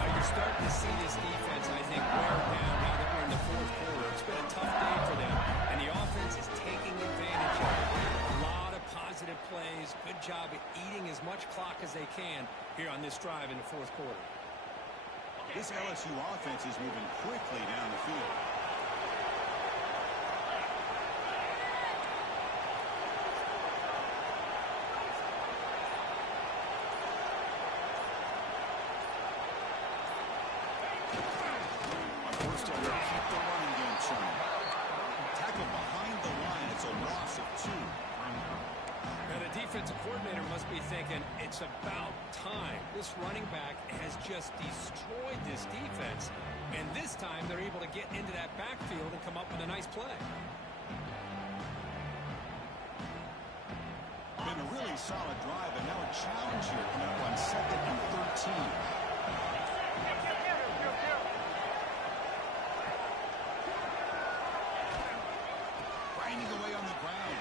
You're starting to see this defense, I think, wear down now that we're in the 4th quarter. It's been a tough day for them, and the offense is taking advantage of it. A lot of positive plays. Good job at eating as much clock as they can here on this drive in the 4th quarter. This LSU offense is moving quickly down the field. On 1st down, they'll keep the running game churning. Tackle behind the line. It's a loss of 2. Now, the defensive coordinator must be thinking, it's about time. This running back has just destroyed this defense, and this time they're able to get into that backfield and come up with a nice play. Been a really solid drive, and now a challenge here coming up on 2nd and 13. Grinding away on the ground.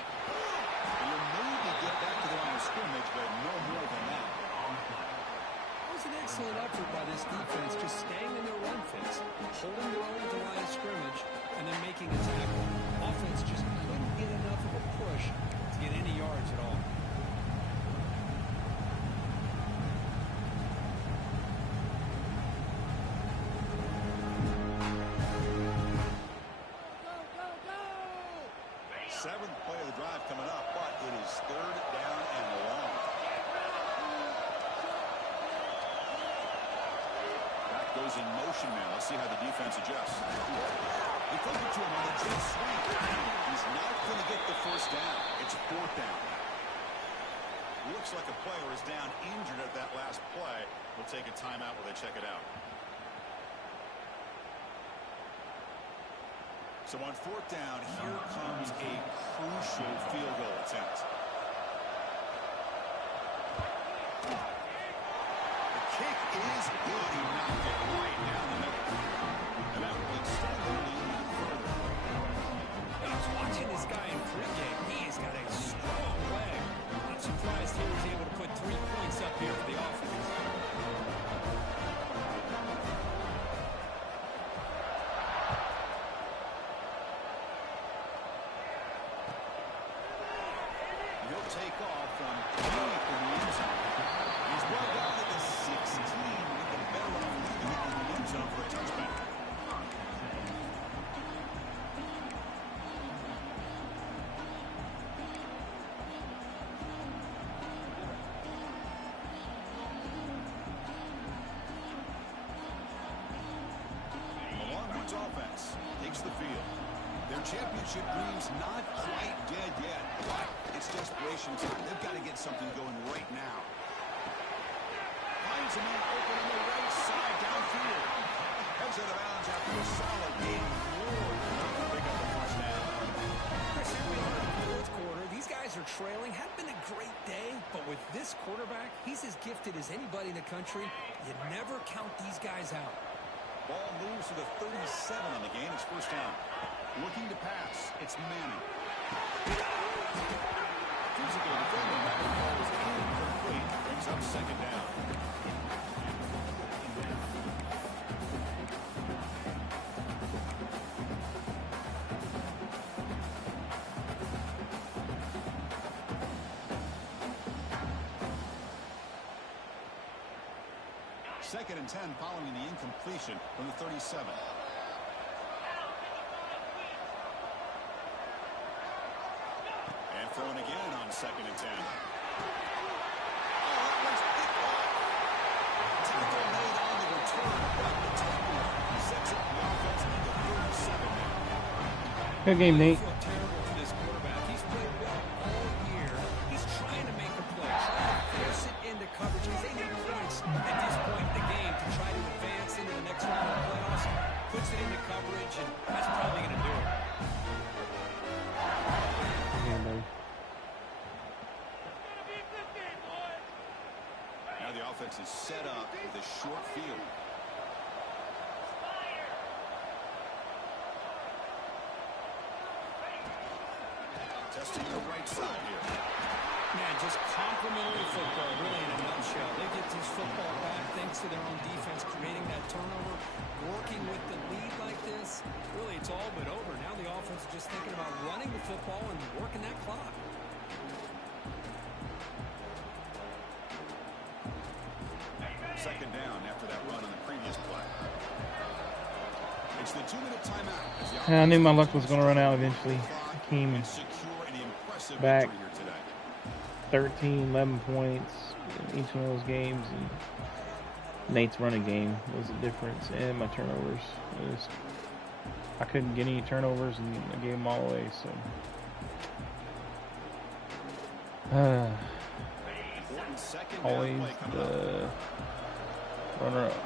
You'll maybe get back to the line of scrimmage, but no more than that. It was an excellent effort by this defense, just staying in their run fits, holding their own at the line of scrimmage, and then making a tackle. Offense just couldn't get enough of a push to get any yards at all. Seventh play of the drive coming up, but it is 3rd down and long. Back goes in motion now. Let's see how the defense adjusts. They flip it to him on the jet sweep. He's not going to get the 1st down. It's 4th down. Looks like a player is down injured at that last play. We'll take a timeout while they check it out. So on 4th down, here comes a crucial field goal attempt. The kick is good. He knocked it right down the middle. And that will extend the lead even further. I was watching this guy in pregame. He has got a strong leg. Not surprised he was able to put 3 points up here for the offense. He'll take off from deep in the end zone. He's well down at the 16 with the better off leaving it in the end zone for a touchback. Their championship dreams not quite dead yet, but it's desperation time. They've got to get something going right now. Finds a man open on the right side downfield. Heads out of bounds after a solid game. Lord, not to pick up the first down. Chris, here we are in the fourth quarter. These guys are trailing. Had been a great day, but with this quarterback, he's as gifted as anybody in the country. You never count these guys out. Ball moves to the 37 on the game. It's first down. Looking to pass. It's Manning. Physical defending. That ball is incomplete. Brings up second down. Second and 10 following the incompletion from the 37. And throwing again on second and 10. Oh, that one's picked off. Tackle made on the return. Right the tackle. Sets up the offense at the 37 now. Good game, Nate. I feel terrible for this quarterback. He's played well all year. He's trying to make a play, trying to force it into coverage because they need points at this point in the game to try to advance into the next round of the playoffs. Puts it into coverage, and that's probably going to do it. Yeah, buddy. Now the offense is set up with a short field. Testing the right side here. Man, just complimentary football, really, in a nutshell. They get this football back thanks to their own defense, creating that turnover, working with the lead like this. Really, it's all but over. Now the offense is just thinking about running the football and working that clock. Second down after that run on the previous play. It's the 2-minute timeout. I knew my luck was going to run out eventually. I came back 13, 11 points in each one of those games, and Nate's running game was the difference, and my turnovers. I couldn't get any turnovers, and I gave them all away. So always the runner-up.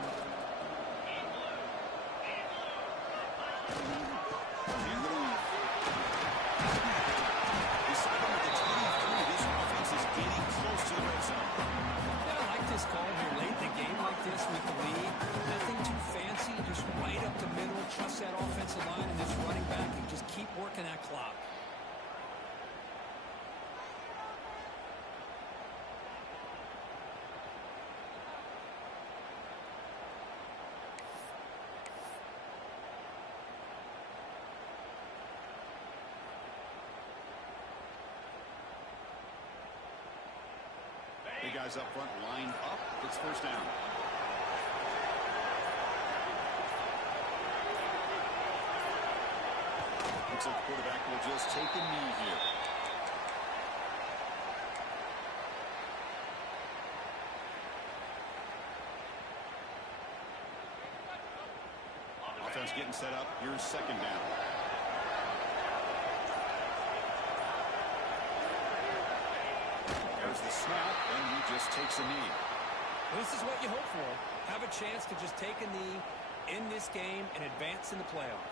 Trust that offensive line and this running back and just keep working that clock. The guys up front lined up. It's first down. Looks like the quarterback will just take a knee here. Offense getting set up. Here's second down. There's the snap, and he just takes a knee. Well, this is what you hope for. Have a chance to just take a knee in this game and advance in the playoff.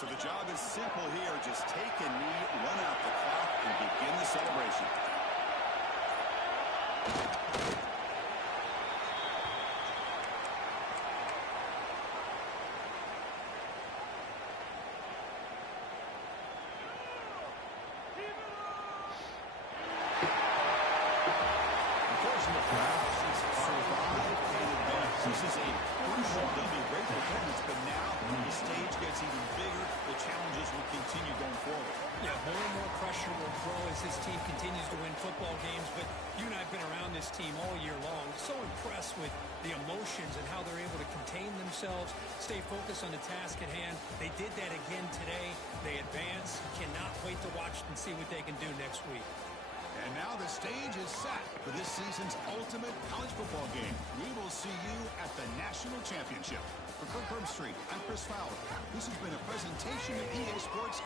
So the job is simple here. Just take a knee, run out the clock, and begin the celebration. This is a crucial W. Great performance, but now the stage gets even bigger. The challenges will continue going forward. Yeah, more and more pressure will grow as this team continues to win football games. But you and I have been around this team all year long. So impressed with the emotions and how they're able to contain themselves, stay focused on the task at hand. They did that again today. They advance. Cannot wait to watch and see what they can do next week. And now the stage is set for this season's ultimate college football game. We will see you at the National Championship. For Kirkland Street, I'm Chris Fowler. This has been a presentation of EA Sports.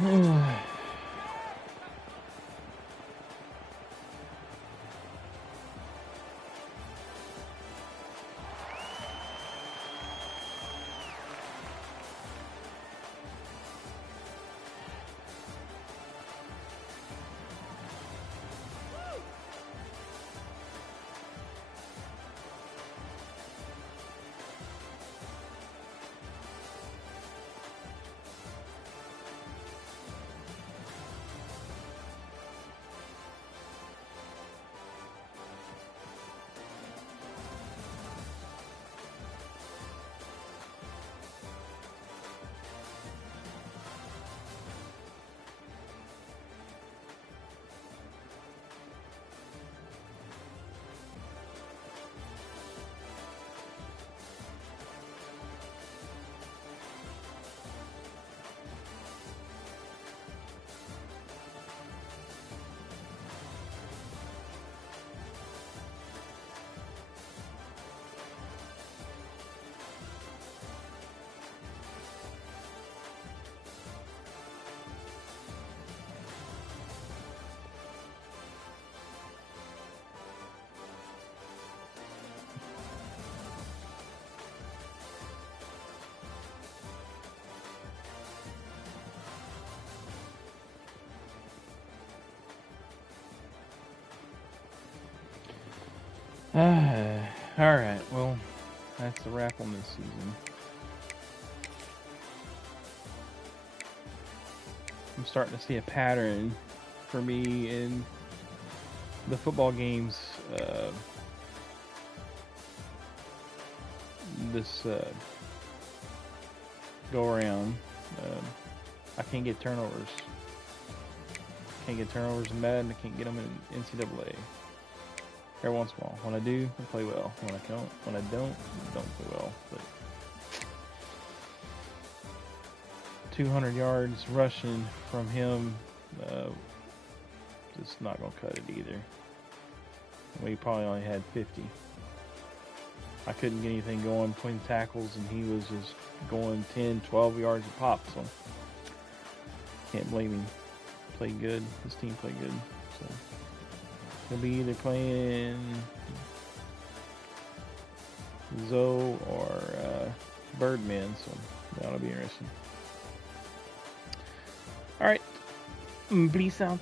Alright, well, that's the wrap on this season. I'm starting to see a pattern for me in the football games this go around. I can't get turnovers. Can't get turnovers in Madden. I can't get them in NCAA. Every once in a while. When I do, I play well. When I don't play well. But 200 yards rushing from him, just not gonna cut it either. We probably only had 50. I couldn't get anything going between tackles, and he was just going 10, 12 yards a pop. So can't blame him. Played good. His team played good. So. He'll be either playing Zoe or Birdman, so that'll be interesting. Alright, peace out.